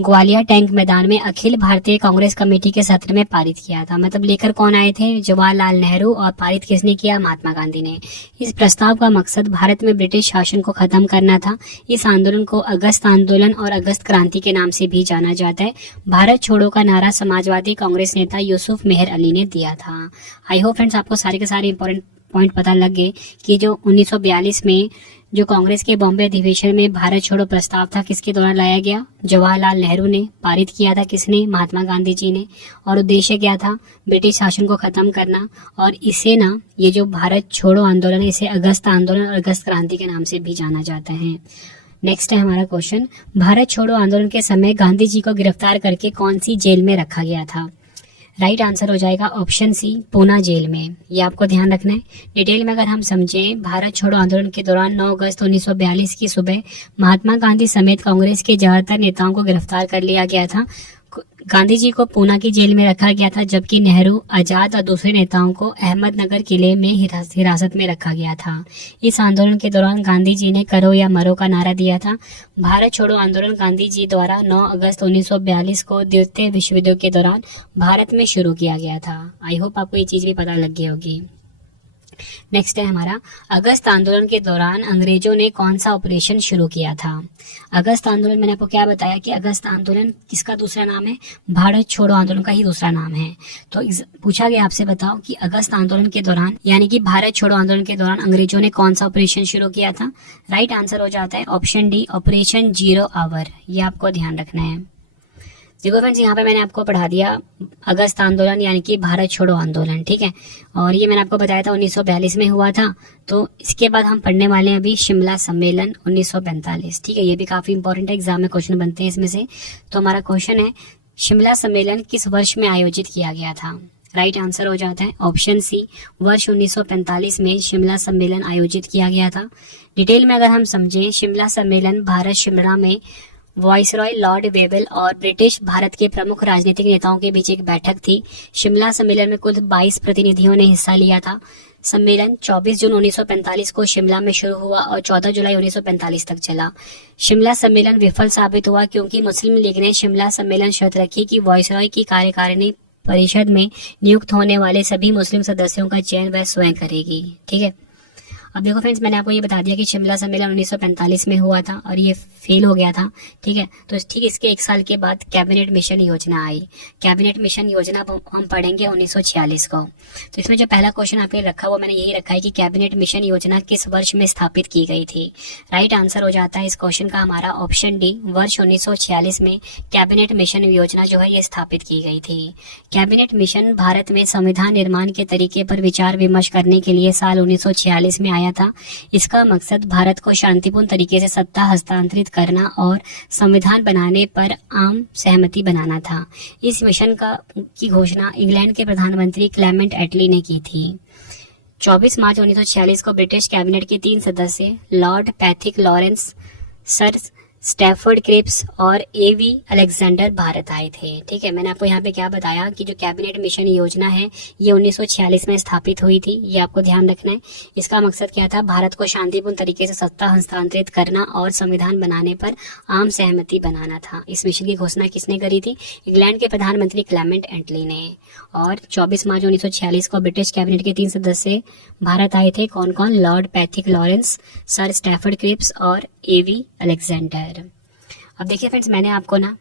ग्वालियर टैंक मैदान में अखिल भारतीय कांग्रेस कमेटी के सत्र में पारित किया था। मतलब लेकर कौन आए थे? जवाहरलाल नेहरू। और पारित किसने किया? महात्मा गांधी ने। इस प्रस्ताव का मकसद भारत में ब्रिटिश शासन को खत्म करना था। इस आंदोलन को अगस्त आंदोलन और अगस्त क्रांति के नाम से भी जाना जाता है। भारत छोड़ो का नारा समाजवादी कांग्रेस नेता यूसुफ मेहर अली ने दिया था। आई होप फ्रेंड्स आपको सारे के सारे इंपॉर्टेंट पॉइंट पता लग गए कि जो 1942 में जो कांग्रेस के बॉम्बे अधिवेशन में भारत छोड़ो प्रस्ताव था किसके द्वारा लाया गया? जवाहरलाल नेहरू ने। पारित किया था किसने? महात्मा गांधी जी ने। और उद्देश्य क्या था? ब्रिटिश शासन को खत्म करना। और इसे ना, ये जो भारत छोड़ो आंदोलन है, इसे अगस्त आंदोलन और अगस्त क्रांति के नाम से भी जाना जाता है। नेक्स्ट है हमारा क्वेश्चन, भारत छोड़ो आंदोलन के समय गांधी जी को गिरफ्तार करके कौन सी जेल में रखा गया था? राइट आंसर हो जाएगा ऑप्शन सी, पूना जेल में। ये आपको ध्यान रखना है। डिटेल में अगर हम समझें, भारत छोड़ो आंदोलन के दौरान 9 अगस्त 1942 की सुबह महात्मा गांधी समेत कांग्रेस के ज्यादातर नेताओं को गिरफ्तार कर लिया गया था। गांधी जी को पूना की जेल में रखा गया था, जबकि नेहरू, आजाद और दूसरे नेताओं को अहमदनगर किले में हिरासत में रखा गया था। इस आंदोलन के दौरान गांधी जी ने करो या मरो का नारा दिया था। भारत छोड़ो आंदोलन गांधी जी द्वारा 9 अगस्त 1942 को द्वितीय विश्व युद्ध के दौरान भारत में शुरू किया गया था। आई होप आपको ये चीज भी पता लग गई होगी। नेक्स्ट है हमारा, अगस्त आंदोलन के दौरान अंग्रेजों ने कौन सा ऑपरेशन शुरू किया था? अगस्त आंदोलन, मैंने आपको क्या बताया कि अगस्त आंदोलन किसका दूसरा नाम है? भारत छोड़ो आंदोलन का ही दूसरा नाम है। तो पूछा गया आपसे, बताओ कि अगस्त आंदोलन के दौरान, यानी कि भारत छोड़ो आंदोलन के दौरान अंग्रेजों ने कौन सा ऑपरेशन शुरू किया था? राइट आंसर हो जाता है option D, operation zero hour. ये आपको ध्यान रखना है। देखो फ्रेंड्स, यहाँ पे मैंने आपको पढ़ा दिया अगस्त आंदोलन यानी कि भारत छोड़ो आंदोलन, ठीक है। और ये मैंने आपको बताया था 1942 में हुआ था। तो इसके बाद हम पढ़ने वाले हैं अभी शिमला सम्मेलन 1945, ठीक है। ये भी काफी इंपॉर्टेंट है, एग्जाम में क्वेश्चन बनते हैं इसमें से। तो हमारा क्वेश्चन है, शिमला सम्मेलन किस वर्ष में आयोजित किया गया था? राइट आंसर हो जाता है ऑप्शन सी, वर्ष 1945 में शिमला सम्मेलन आयोजित किया गया था। डिटेल में अगर हम समझें, शिमला सम्मेलन भारत शिमला में वाइसरॉय लॉर्ड वेबल और ब्रिटिश भारत के प्रमुख राजनीतिक नेताओं के बीच एक बैठक थी। शिमला सम्मेलन में कुल 22 प्रतिनिधियों ने हिस्सा लिया था। सम्मेलन 24 जून 1945 को शिमला में शुरू हुआ और 14 जुलाई 1945 तक चला। शिमला सम्मेलन विफल साबित हुआ क्योंकि मुस्लिम लीग ने शिमला सम्मेलन शर्त रखी कि वाइसरॉय की कार्यकारिणी परिषद में नियुक्त होने वाले सभी मुस्लिम सदस्यों का चयन वह स्वयं करेगी, ठीक है। अब देखो फ्रेंड्स, मैंने आपको ये बता दिया कि शिमला सम्मेलन 1945 में हुआ था और ये फेल हो गया था, ठीक है। तो ठीक इसके 1 साल के बाद कैबिनेट मिशन योजना आई। कैबिनेट मिशन योजना हम पढ़ेंगे 1946 को। तो इसमें जो पहला क्वेश्चन आपने रखा वो मैंने यही रखा है कि कैबिनेट मिशन योजना किस वर्ष में स्थापित की गई थी? राइट आंसर हो जाता है इस क्वेश्चन का हमारा ऑप्शन डी, वर्ष 1946 में कैबिनेट मिशन योजना जो है ये स्थापित की गई थी। कैबिनेट मिशन भारत में संविधान निर्माण के तरीके पर विचार विमर्श करने के लिए साल 1946 में था। इसका मकसद भारत को शांतिपूर्ण तरीके से सत्ता हस्तांतरित करना और संविधान बनाने पर आम सहमति बनाना था। इस मिशन की घोषणा इंग्लैंड के प्रधानमंत्री क्लेमेंट एटली ने की थी। 24 मार्च 1946 को ब्रिटिश कैबिनेट के 3 सदस्य Lord Pethick Lawrence, Sir Stafford Cripps और एवी अलेक्जेंडर भारत आए थे। ठीक है, मैंने आपको यहाँ पे क्या बताया कि जो कैबिनेट मिशन योजना है ये 1946 में स्थापित हुई थी, ये आपको ध्यान रखना है। इसका मकसद क्या था? भारत को शांतिपूर्ण तरीके से सत्ता हस्तांतरित करना और संविधान बनाने पर आम सहमति बनाना था। इस मिशन की घोषणा किसने करी थी? इंग्लैंड के प्रधानमंत्री क्लेमेंट एटली ने। और 24 मार्च 1946 को ब्रिटिश कैबिनेट के 3 सदस्य भारत आए थे। कौन कौन? Lord Pethick Lawrence, Sir Stafford Cripps और एवी अलेक्जेंडर। अब देखिए फ्रेंड्स, मैंने आपको ना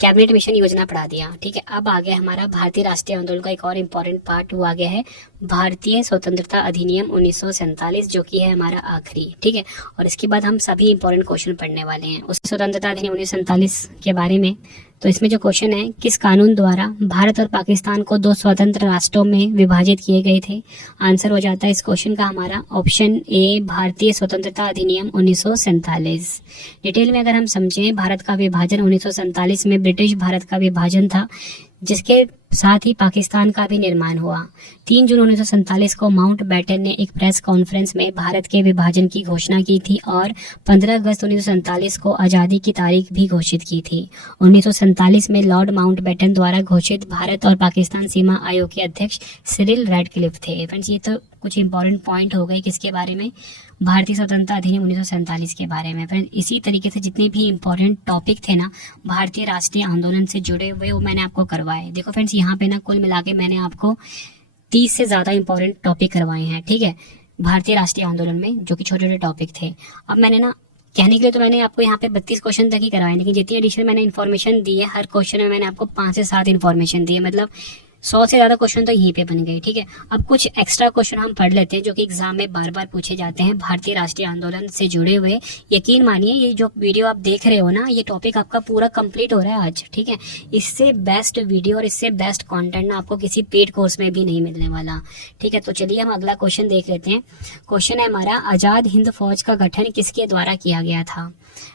कैबिनेट मिशन योजना पढ़ा दिया। ठीक है, अब आ गया हमारा भारतीय राष्ट्रीय आंदोलन का एक और इम्पोर्टेंट पार्ट, वो आ गया है भारतीय स्वतंत्रता अधिनियम 1947, जो कि है हमारा आखिरी। ठीक है, और इसके बाद हम सभी इंपॉर्टेंट क्वेश्चन पढ़ने वाले हैं उस स्वतंत्रता अधिनियम 1947 के बारे में। तो इसमें जो क्वेश्चन है, किस कानून द्वारा भारत और पाकिस्तान को 2 स्वतंत्र राष्ट्रों में विभाजित किए गए थे? आंसर हो जाता है इस क्वेश्चन का हमारा ऑप्शन ए, भारतीय स्वतंत्रता अधिनियम 1947। डिटेल में अगर हम समझें, भारत का विभाजन 1947 में ब्रिटिश भारत का विभाजन था, जिसके साथ ही पाकिस्तान का भी निर्माण हुआ। 3 जून 1947 को माउंट बैटन ने एक प्रेस कॉन्फ्रेंस में भारत के विभाजन की घोषणा की थी और 15 अगस्त 1947 को आज़ादी की तारीख भी घोषित की थी। 1947 में लॉर्ड माउंट बैटन द्वारा घोषित भारत और पाकिस्तान सीमा आयोग के अध्यक्ष सिरिल रैडक्लिफ थे। फ्रेंड्स, ये तो कुछ इंपॉर्टेंट पॉइंट हो गए किसके बारे में? भारतीय स्वतंत्रता अधिनियम 1947 के बारे में। फ्रेंड्स, इसी तरीके से जितने भी इंपॉर्टेंट टॉपिक थे ना भारतीय राष्ट्रीय आंदोलन से जुड़े हुए, वो मैंने आपको करवाए। देखो फ्रेंड्स, यहाँ पे ना कुल मिला के मैंने आपको 30 से ज्यादा इंपॉर्टेंट टॉपिक करवाए हैं। ठीक है, भारतीय राष्ट्रीय आंदोलन में, जो कि छोटे छोटे टॉपिक थे। अब मैंने ना कहने के लिए तो मैंने आपको यहाँ पे 32 क्वेश्चन तक ही करवाए, लेकिन जितनी एडिशनल मैंने इन्फॉर्मेशन दी है, हर क्वेश्चन में मैंने आपको 5 से 7 इन्फॉर्मेशन दी है, मतलब 100 से ज्यादा क्वेश्चन तो यहीं पे बन गए। ठीक है, अब कुछ एक्स्ट्रा क्वेश्चन हम पढ़ लेते हैं जो कि एग्जाम में बार बार पूछे जाते हैं भारतीय राष्ट्रीय आंदोलन से जुड़े हुए। यकीन मानिए, ये जो वीडियो आप देख रहे हो ना, ये टॉपिक आपका पूरा कंप्लीट हो रहा है आज। ठीक है, इससे बेस्ट वीडियो और इससे बेस्ट कंटेंट ना आपको किसी पेड कोर्स में भी नहीं मिलने वाला। ठीक है, तो चलिए हम अगला क्वेश्चन देख लेते हैं। क्वेश्चन है हमारा, आजाद हिंद फौज का गठन किसके द्वारा किया गया था?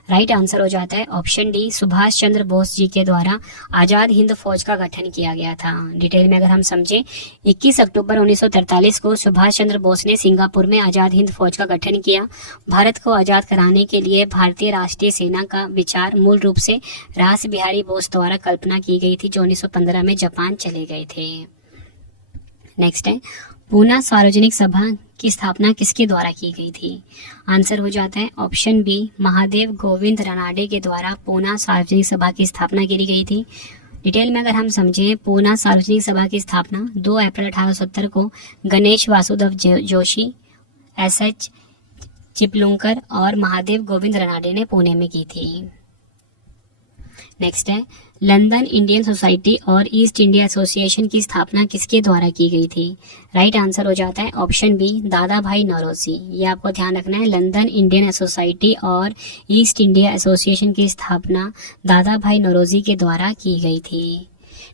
राइट आंसर हो जाता है ऑप्शन डी, सुभाष चंद्र बोस जी के द्वारा आजाद हिंद फौज का गठन किया गया था। डिटेल में अगर हम समझें, 21 अक्टूबर 1943 को सुभाष चंद्र बोस ने सिंगापुर में आजाद हिंद फौज का गठन किया। भारत को आजाद कराने के लिए भारतीय राष्ट्रीय सेना का विचार मूल रूप से रास बिहारी बोस द्वारा कल्पना की गई थी, जो 1915 में जापान चले गए थे। नेक्स्ट है, पूना सार्वजनिक सभा की स्थापना किसके द्वारा की गई थी? आंसर हो जाता है ऑप्शन बी, महादेव गोविंद रानाडे के द्वारा पूना सार्वजनिक सभा की स्थापना की गई थी। डिटेल में अगर हम समझें, पूना सार्वजनिक सभा की स्थापना 2 अप्रैल 1870 को गणेश वासुदेव जोशी, एसएच चिपलुंकर और महादेव गोविंद रानाडे ने पुणे में की थी। नेक्स्ट है, लंदन इंडियन सोसाइटी और ईस्ट इंडिया एसोसिएशन की स्थापना किसके द्वारा की गई थी? राइट आंसर हो जाता है ऑप्शन बी, दादा भाई नौरोजी। ये आपको ध्यान रखना है, लंदन इंडियन सोसाइटी और ईस्ट इंडिया एसोसिएशन की स्थापना दादा भाई नौरोजी के द्वारा की गई थी।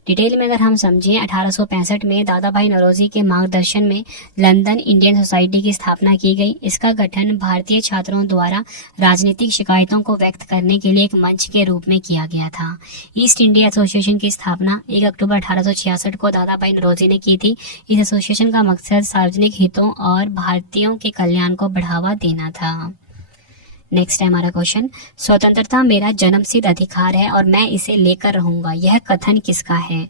डिटेल में अगर हम समझें, 1865 में दादा भाई नौरोजी के मार्गदर्शन में लंदन इंडियन सोसाइटी की स्थापना की गई। इसका गठन भारतीय छात्रों द्वारा राजनीतिक शिकायतों को व्यक्त करने के लिए एक मंच के रूप में किया गया था। ईस्ट इंडिया एसोसिएशन की स्थापना 1 अक्टूबर 1866 को दादा भाई नौरोजी ने की थी। इस एसोसिएशन का मकसद सार्वजनिक हितों और भारतीयों के कल्याण को बढ़ावा देना था। नेक्स्ट है हमारा क्वेश्चन, स्वतंत्रता मेरा जन्मसिद्ध अधिकार है और मैं इसे लेकर रहूंगा, यह कथन किसका है?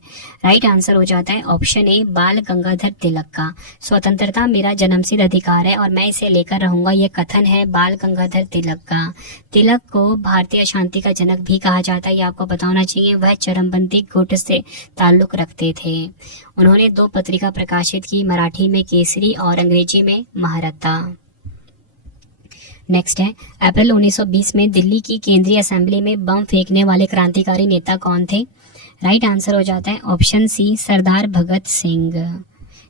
राइट आंसर हो जाता है ऑप्शन ए, बाल गंगाधर तिलक का। स्वतंत्रता मेरा जन्मसिद्ध अधिकार है और मैं इसे लेकर रहूंगा, यह कथन है बाल गंगाधर तिलक का। तिलक को भारतीय शांति का जनक भी कहा जाता है, ये आपको पता होना चाहिए। वह चरमपंथी गुट से ताल्लुक रखते थे। उन्होंने 2 पत्रिका प्रकाशित की, मराठी में केसरी और अंग्रेजी में महारथा। नेक्स्ट है, अप्रैल 1920 में दिल्ली की केंद्रीय असेंबली में बम फेंकने वाले क्रांतिकारी नेता कौन थे? राइट आंसर हो जाता है ऑप्शन सी, सरदार भगत सिंह।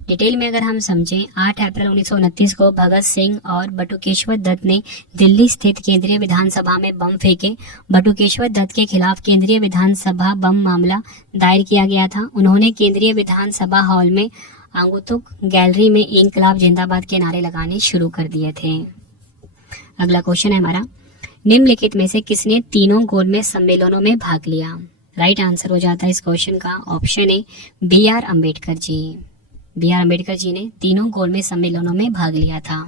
डिटेल में अगर हम समझें, 8 अप्रैल 1929 को भगत सिंह और बटुकेश्वर दत्त ने दिल्ली स्थित केंद्रीय विधानसभा में बम फेंके। बटुकेश्वर दत्त के खिलाफ केंद्रीय विधानसभा बम मामला दायर किया गया था। उन्होंने केंद्रीय विधानसभा हॉल में आंगुतुक गैलरी में इंकलाब जिंदाबाद के नारे लगाने शुरू कर दिए थे। अगला क्वेश्चन है हमारा, निम्नलिखित में से किसने तीनों गोलमेज सम्मेलनों में भाग लिया? राइट आंसर हो जाता है इस क्वेश्चन का ऑप्शन ए, बी.आर. अम्बेडकर जी। बी.आर. अम्बेडकर जी ने तीनों गोलमेज सम्मेलनों में भाग लिया था।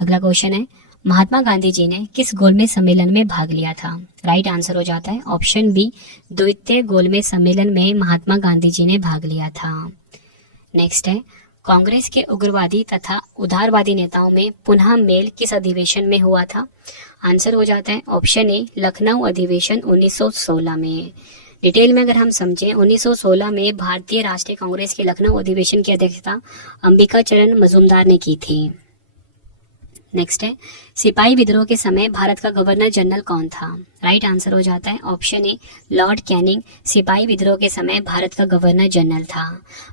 अगला क्वेश्चन है, महात्मा गांधी जी ने किस गोलमेज सम्मेलन में भाग लिया था? राइट आंसर हो जाता है ऑप्शन बी, द्वितीय गोलमेज सम्मेलन में महात्मा गांधी जी ने भाग लिया था। नेक्स्ट है, कांग्रेस के उग्रवादी तथा उदारवादी नेताओं में पुनः मेल किस अधिवेशन में हुआ था? आंसर हो जाता है ऑप्शन ए, लखनऊ अधिवेशन 1916 में। डिटेल में अगर हम समझें, 1916 में भारतीय राष्ट्रीय कांग्रेस के लखनऊ अधिवेशन की अध्यक्षता अंबिका चरण मजूमदार ने की थी। नेक्स्ट है, सिपाही विद्रोह के समय भारत का गवर्नर जनरल कौन था? राइट आंसर हो जाता है ऑप्शन ए, लॉर्ड कैनिंग सिपाही विद्रोह के समय भारत का गवर्नर जनरल था।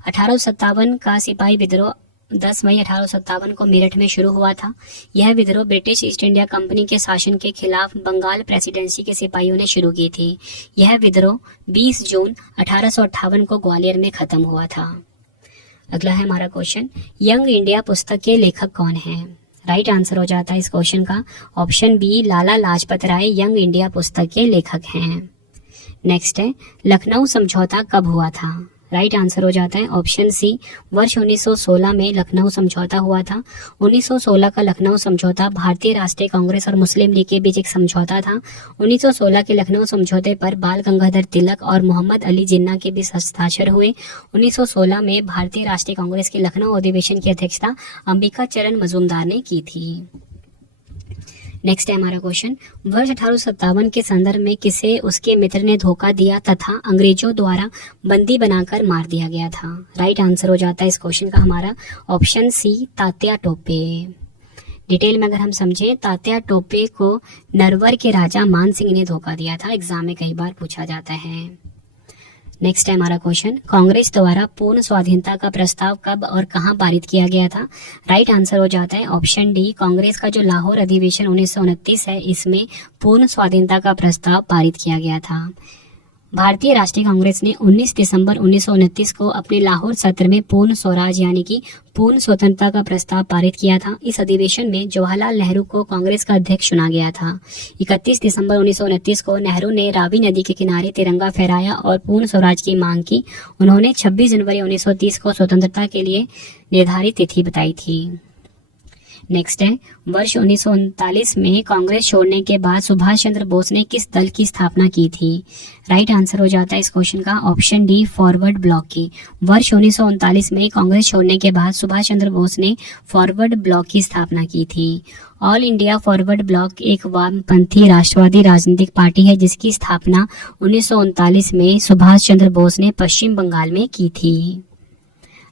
1857 का सिपाही विद्रोह 10 मई 1857 को मेरठ में शुरू हुआ था। यह विद्रोह ब्रिटिश ईस्ट इंडिया कंपनी के शासन के खिलाफ बंगाल प्रेसिडेंसी के सिपाहियों ने शुरू की थी। यह विद्रोह 20 जून 1858 को ग्वालियर में खत्म हुआ था। अगला है हमारा क्वेश्चन, यंग इंडिया पुस्तक के लेखक कौन है? राइट आंसर हो जाता है इस क्वेश्चन का option B, Lala Lajpat Rai young India पुस्तक के लेखक हैं। नेक्स्ट है, लखनऊ समझौता कब हुआ था? राइट आंसर हो जाता है ऑप्शन सी, वर्ष 1916 में लखनऊ समझौता हुआ था। 1916 का लखनऊ समझौता भारतीय राष्ट्रीय कांग्रेस और मुस्लिम लीग के बीच एक समझौता था। 1916 के लखनऊ समझौते पर बाल गंगाधर तिलक और मोहम्मद अली जिन्ना के बीच हस्ताक्षर हुए। 1916 में भारतीय राष्ट्रीय कांग्रेस के लखनऊ अधिवेशन की अध्यक्षता अंबिका चरण मजूमदार ने की थी। नेक्स्ट है हमारा क्वेश्चन, वर्ष 1857 के संदर्भ में किसे उसके मित्र ने धोखा दिया तथा अंग्रेजों द्वारा बंदी बनाकर मार दिया गया था? राइट आंसर हो जाता है इस क्वेश्चन का हमारा option C, Tatya Tope. Detail में अगर हम समझें, तात्या टोपे को नरवर के राजा मान सिंह ने धोखा दिया था। एग्जाम में कई बार पूछा जाता है। नेक्स्ट है हमारा क्वेश्चन, कांग्रेस द्वारा पूर्ण स्वाधीनता का प्रस्ताव कब और कहां पारित किया गया था? राइट आंसर हो जाता है ऑप्शन डी, कांग्रेस का जो लाहौर अधिवेशन 1929 है, इसमें पूर्ण स्वाधीनता का प्रस्ताव पारित किया गया था। भारतीय राष्ट्रीय कांग्रेस ने 19 दिसंबर 1929 को अपने लाहौर सत्र में पूर्ण स्वराज यानी कि पूर्ण स्वतंत्रता का प्रस्ताव पारित किया था। इस अधिवेशन में जवाहरलाल नेहरू को कांग्रेस का अध्यक्ष चुना गया था। 31 दिसंबर 1929 को नेहरू ने रावी नदी के किनारे तिरंगा फहराया और पूर्ण स्वराज की मांग की। उन्होंने 26 जनवरी 1930 को स्वतंत्रता के लिए निर्धारित तिथि बताई थी। नेक्स्ट है, वर्ष 1939 में कांग्रेस छोड़ने के बाद सुभाष चंद्र बोस ने किस दल की स्थापना की थी? राइट आंसर हो जाता है इस क्वेश्चन का ऑप्शन डी, फॉरवर्ड ब्लॉक की। वर्ष 1939 में कांग्रेस छोड़ने के बाद सुभाष चंद्र बोस ने फॉरवर्ड ब्लॉक की स्थापना की थी। ऑल इंडिया फॉरवर्ड ब्लॉक एक वामपंथी राष्ट्रवादी राजनीतिक पार्टी है जिसकी स्थापना 1939 में सुभाष चंद्र बोस ने पश्चिम बंगाल में की थी।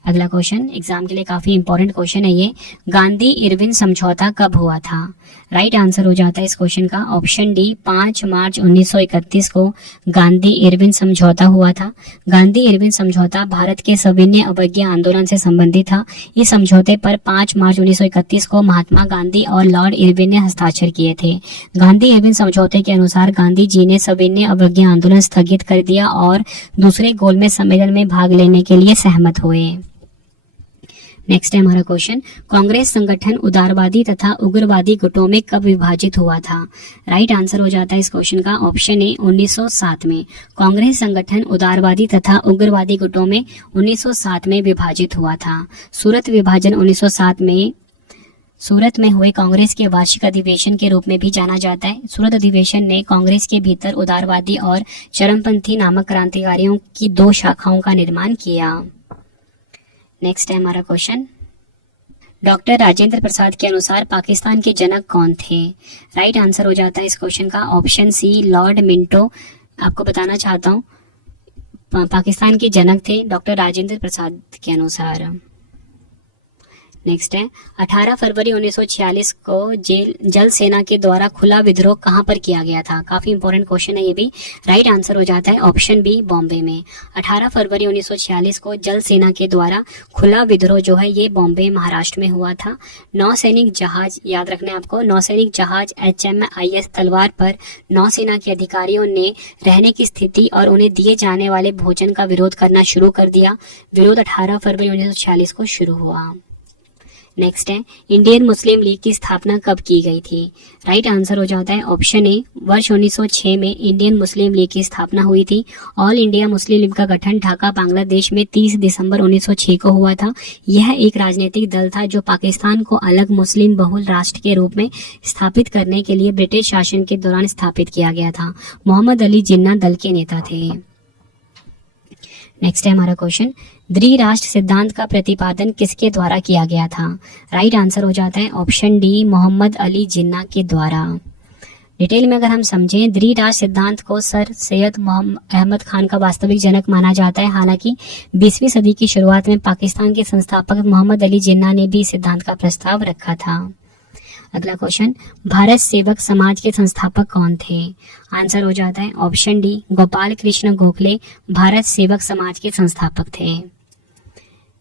अगला क्वेश्चन एग्जाम के लिए काफी इंपॉर्टेंट क्वेश्चन है ये, गांधी इरविन समझौता कब हुआ था? राइट आंसर हो जाता है इस क्वेश्चन का ऑप्शन डी, 5 मार्च 1931 को गांधी इरविन समझौता हुआ था। गांधी इरविन समझौता भारत के सविनय अवज्ञा आंदोलन से संबंधित था। इस समझौते पर 5 मार्च 1931 को महात्मा गांधी और लॉर्ड इरविन ने हस्ताक्षर किए थे। गांधी इरविन समझौते के अनुसार गांधी जी ने सविनय अवज्ञा आंदोलन स्थगित कर दिया और दूसरे गोलमेज सम्मेलन में भाग लेने के लिए सहमत हुए। नेक्स्ट है हमारा क्वेश्चन, कांग्रेस संगठन उदारवादी तथा उग्रवादी गुटों में कब विभाजित हुआ था? राइट आंसर हो जाता है इस क्वेश्चन का ऑप्शन ए, 1907 में। कांग्रेस संगठन उदारवादी तथा उग्रवादी गुटों में 1907 में विभाजित हुआ था। सूरत विभाजन 1907 में सूरत में हुए कांग्रेस के वार्षिक अधिवेशन के रूप में भी जाना जाता है। सूरत अधिवेशन ने कांग्रेस के भीतर उदारवादी और चरमपंथी नामक क्रांतिकारियों की 2 शाखाओं का निर्माण किया। नेक्स्ट है हमारा क्वेश्चन, डॉक्टर राजेंद्र प्रसाद के अनुसार पाकिस्तान के जनक कौन थे? राइट आंसर हो जाता है इस क्वेश्चन का ऑप्शन सी, लॉर्ड मिंटो। आपको बताना चाहता हूँ पाकिस्तान के जनक थे डॉक्टर राजेंद्र प्रसाद के अनुसार। नेक्स्ट है, 18 फरवरी 1946 को जल सेना के द्वारा खुला विद्रोह कहां पर किया गया था? काफी इंपॉर्टेंट क्वेश्चन है ये भी। राइट आंसर हो जाता है ऑप्शन बी, बॉम्बे में। 18 फरवरी 1946 को जल सेना के द्वारा खुला विद्रोह जो है ये बॉम्बे महाराष्ट्र में हुआ था। नौसैनिक जहाज, याद रखना है आपको, नौसैनिक जहाज HMIS तलवार पर नौसेना के अधिकारियों ने रहने की स्थिति और उन्हें दिए जाने वाले भोजन का विरोध करना शुरू कर दिया। विरोध 18 फरवरी 1946 को शुरू हुआ। नेक्स्ट है, इंडियन मुस्लिम लीग की स्थापना कब की गई थी? राइट आंसर हो जाता है ऑप्शन ए, वर्ष 1906 में इंडियन मुस्लिम लीग की स्थापना हुई थी। ऑल इंडिया मुस्लिम लीग का गठन ढाका बांग्लादेश में 30 दिसंबर 1906 को हुआ था। यह एक राजनीतिक दल था जो पाकिस्तान को अलग मुस्लिम बहुल राष्ट्र के रूप में स्थापित करने के लिए ब्रिटिश शासन के दौरान स्थापित किया गया था। मोहम्मद अली जिन्ना दल के नेता थे। नेक्स्ट है हमारा क्वेश्चन, द्विराष्ट्र सिद्धांत का प्रतिपादन किसके द्वारा किया गया था? राइट आंसर हो जाता है ऑप्शन डी, मोहम्मद अली जिन्ना के द्वारा। डिटेल में अगर हम समझें, द्विराष्ट्र सिद्धांत को सर सैयद अहमद खान का वास्तविक जनक माना जाता है। हालांकि 20वीं सदी की शुरुआत में पाकिस्तान के संस्थापक मोहम्मद अली जिन्ना ने भी सिद्धांत का प्रस्ताव रखा था। अगला क्वेश्चन, भारत सेवक समाज के संस्थापक कौन थे? आंसर हो जाता है ऑप्शन डी, गोपाल कृष्ण गोखले भारत सेवक समाज के संस्थापक थे।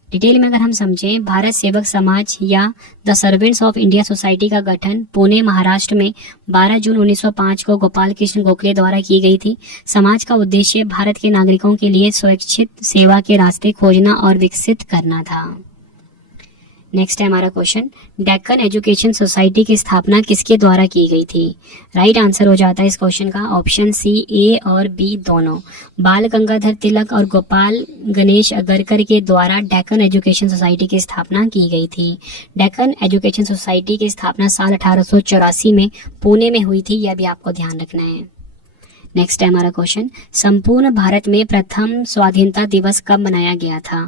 डिटेल में अगर हम समझें, भारत सेवक समाज या the servants of India society का गठन पुणे महाराष्ट्र में 12 जून 1905 को गोपाल कृष्ण गोखले द्वारा की गई थी। समाज का उद्देश्य भारत के नागरिकों के लिए स्वैच्छिक सेवा के रास्ते खोजना और विकसित करना था। नेक्स्ट है हमारा क्वेश्चन, डेक्कन एजुकेशन सोसाइटी की स्थापना किसके द्वारा की गई थी? राइट आंसर हो जाता है इस क्वेश्चन का ऑप्शन सी, ए और बी दोनों। बाल गंगाधर तिलक और गोपाल गणेश अगरकर के द्वारा डेक्कन एजुकेशन सोसाइटी की स्थापना की गई थी। डेक्कन एजुकेशन सोसाइटी की स्थापना साल 1884 में पुणे में हुई थी, यह भी आपको ध्यान रखना है। नेक्स्ट है हमारा क्वेश्चन, संपूर्ण भारत में प्रथम स्वाधीनता दिवस कब मनाया गया था?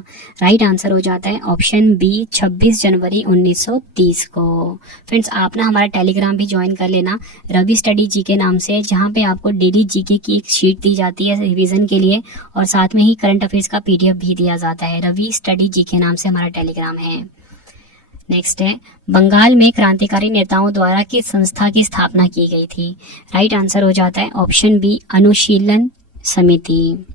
राइट आंसर हो जाता है ऑप्शन बी, 26 जनवरी 1930 को। फ्रेंड्स, आप ना हमारा टेलीग्राम भी ज्वाइन कर लेना, रवि स्टडी जी के नाम से, जहां पे आपको डेली जीके की एक शीट दी जाती है रिवीजन के लिए और साथ में ही करंट अफेयर्स का पीडीएफ भी दिया जाता है। रवि स्टडी जी के नाम से हमारा टेलीग्राम है। नेक्स्ट है, बंगाल में क्रांतिकारी नेताओं द्वारा किस संस्था की स्थापना की गई थी? राइट आंसर हो जाता है ऑप्शन बी, अनुशीलन समिति।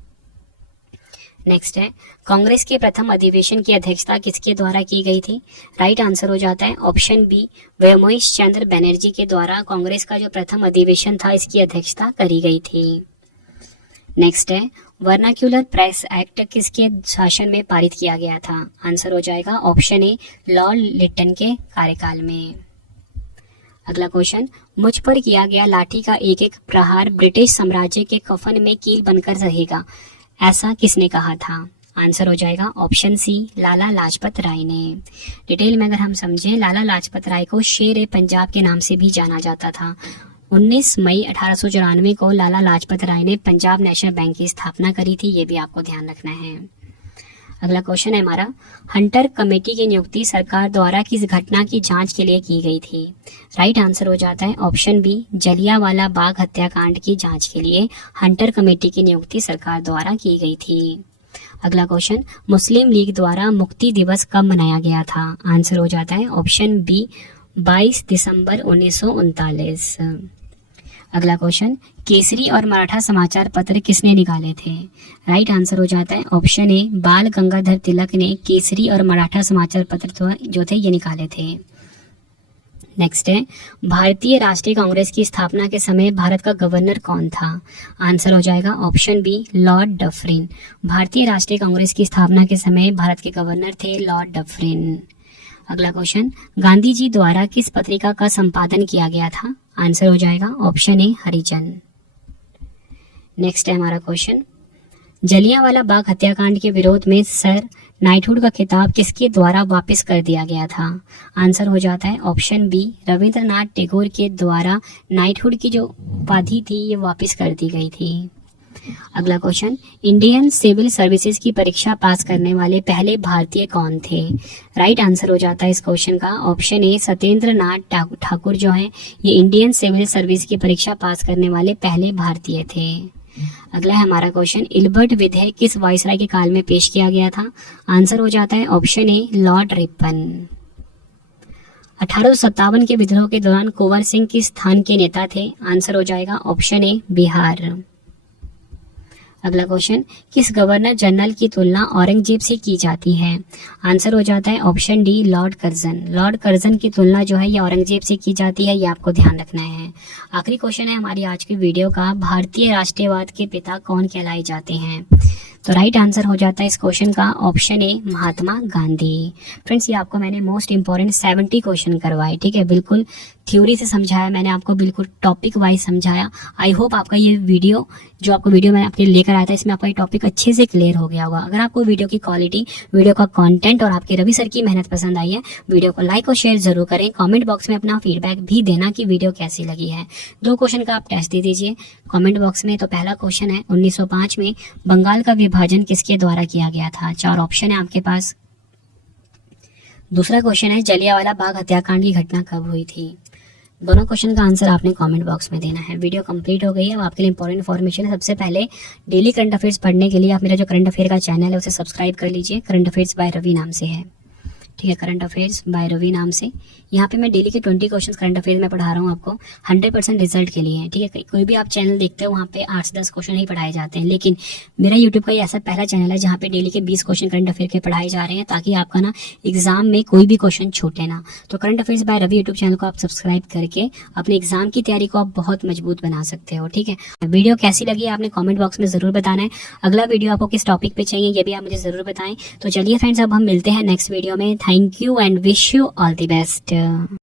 नेक्स्ट है, कांग्रेस के प्रथम अधिवेशन की अध्यक्षता किसके द्वारा की गई थी? राइट आंसर हो जाता है ऑप्शन बी, व्योमेश चंद्र बनर्जी के द्वारा कांग्रेस का जो प्रथम अधिवेशन था इसकी अध्यक्षता करी गई थी। नेक्स्ट है, वर्नाक्यूलर प्रेस एक्ट किसके शासन में पारित किया गया था? आंसर हो जाएगा ऑप्शन ए, लॉर्ड लिटन के कार्यकाल में। अगला क्वेश्चन, मुझ पर किया गया लाठी का एक एक प्रहार ब्रिटिश साम्राज्य के कफन में कील बनकर रहेगा, ऐसा किसने कहा था? आंसर हो जाएगा ऑप्शन सी, लाला लाजपत राय ने। डिटेल में अगर हम समझें, लाला लाजपत राय को शेर ए पंजाब के नाम से भी जाना जाता था। 19 मई 1894 को लाला लाजपत राय ने पंजाब नेशनल बैंक की स्थापना करी थी, ये भी आपको ध्यान रखना है। अगला क्वेश्चन है हमारा, हंटर कमेटी की नियुक्ति सरकार द्वारा किस घटना की जांच के लिए की गई थी? राइट आंसर हो जाता है ऑप्शन बी, जलियांवाला बाग हत्याकांड की जांच के लिए हंटर कमेटी की नियुक्ति सरकार द्वारा की गई थी। अगला क्वेश्चन, मुस्लिम लीग द्वारा मुक्ति दिवस कब मनाया गया था? आंसर हो जाता है ऑप्शन बी, 22 दिसंबर 1939। अगला क्वेश्चन, केसरी और मराठा समाचार पत्र किसने निकाले थे? राइट आंसर हो जाता है ऑप्शन ए, बाल गंगाधर तिलक ने केसरी और मराठा समाचार पत्र जो थे ये निकाले थे। नेक्स्ट है, भारतीय राष्ट्रीय कांग्रेस की स्थापना के समय भारत का गवर्नर कौन था? आंसर हो जाएगा ऑप्शन बी, लॉर्ड डफरिन। भारतीय राष्ट्रीय कांग्रेस की स्थापना के समय भारत के गवर्नर थे लॉर्ड डफरिन। अगला क्वेश्चन, गांधी जी द्वारा किस पत्रिका का संपादन किया गया था? आंसर हो जाएगा ऑप्शन ए, हरिजन। नेक्स्ट है हमारा क्वेश्चन, जलियांवाला बाग हत्याकांड के विरोध में सर नाइटहुड का खिताब किसके द्वारा वापस कर दिया गया था? आंसर हो जाता है ऑप्शन बी, रविंद्रनाथ टैगोर के द्वारा नाइटहुड की जो उपाधि थी ये वापस कर दी गई थी। अगला क्वेश्चन, इंडियन सिविल सर्विसेज की परीक्षा पास करने वाले पहले भारतीय कौन थे? राइट आंसर हो जाता है इस क्वेश्चन का ऑप्शन ए, सत्येंद्र नाथ ठाकुर जो है ये इंडियन सिविल सर्विस की परीक्षा पास करने वाले पहले भारतीय थे। अगला है हमारा क्वेश्चन, इल्बर्ट विधेयक किस वायसराय के काल में पेश किया गया था? आंसर हो जाता है ऑप्शन ए, लॉर्ड रिपन। 1857 के विद्रोह के दौरान कुंवर सिंह किस स्थान के नेता थे? आंसर हो जाएगा ऑप्शन ए, बिहार। अगला क्वेश्चन, किस गवर्नर जनरल की तुलना औरंगजेब से की जाती है? आंसर हो जाता है option D, Lord Curzon. Lord Curzon की तुलना जो है ये औरंगजेब से की जाती है, ये आपको ध्यान रखना है। आखिरी क्वेश्चन है हमारी आज की वीडियो का, भारतीय राष्ट्रवाद के पिता कौन कहलाए जाते हैं? तो राइट आंसर हो जाता है इस क्वेश्चन का ऑप्शन ए, महात्मा गांधी। फ्रेंड्स, ये आपको मैंने मोस्ट इंपॉर्टेंट 70 क्वेश्चन करवाए, ठीक है, बिल्कुल थ्योरी से समझाया मैंने आपको, बिल्कुल टॉपिक वाइज समझाया। आई होप आपका ये वीडियो, जो आपको वीडियो मैं आपके लेकर आया था, इसमें आपका ये टॉपिक अच्छे से क्लियर हो गया होगा। अगर आपको वीडियो की क्वालिटी, वीडियो का कंटेंट और आपके रवि सर की मेहनत पसंद आई है, वीडियो को लाइक और शेयर जरूर करें। कमेंट बॉक्स में अपना फीडबैक भी देना कि वीडियो कैसी लगी है। 2 क्वेश्चन का आप टेस्ट दे दीजिए कमेंट बॉक्स में। तो पहला क्वेश्चन है, 1905 में बंगाल का विभाजन किसके द्वारा किया गया था? 4 ऑप्शन है आपके पास। दूसरा क्वेश्चन है, जलियांवाला बाग हत्याकांड की घटना कब हुई थी? दोनों क्वेश्चन का आंसर आपने कमेंट बॉक्स में देना है। वीडियो कंप्लीट हो गई है। अब आपके लिए इंपॉर्टेंट इन्फॉर्मेशन है। सबसे पहले डेली करंट अफेयर्स पढ़ने के लिए आप मेरा जो करंट अफेयर का चैनल है उसे सब्सक्राइब कर लीजिए। करंट अफेयर्स बाय रवि नाम से है, ठीक है, करंट अफेयर्स बाय रवि नाम से। यहाँ पे मैं डेली के 20 क्वेश्चन करंट अफेयर्स में पढ़ा रहा हूँ आपको, 100% रिजल्ट के लिए है, ठीक है। कोई भी आप चैनल देखते हो वहाँ पे 8 से 10 क्वेश्चन ही पढ़ाए जाते हैं, लेकिन मेरा यूट्यूब का ये ऐसा पहला चैनल है जहाँ पे डेली के 20 क्वेश्चन करंट अफेयर के पढ़ाए जा रहे हैं, ताकि आपका ना एग्जाम में कोई भी क्वेश्चन छूटे ना। तो current affairs by Ravi YouTube channel को आप सब्सक्राइब करके अपने एग्जाम की तैयारी को आप बहुत मजबूत बना सकते हो, ठीक है। वीडियो कैसी लगी आपने कॉमेंट बॉक्स में जरूर बताना है। अगला वीडियो आपको किस टॉपिक पे चाहिए ये भी आप मुझे जरूर बताएं। तो चलिए फ्रेंड्स, अब हम मिलते हैं नेक्स्ट वीडियो में। Thank you and wish you all the best.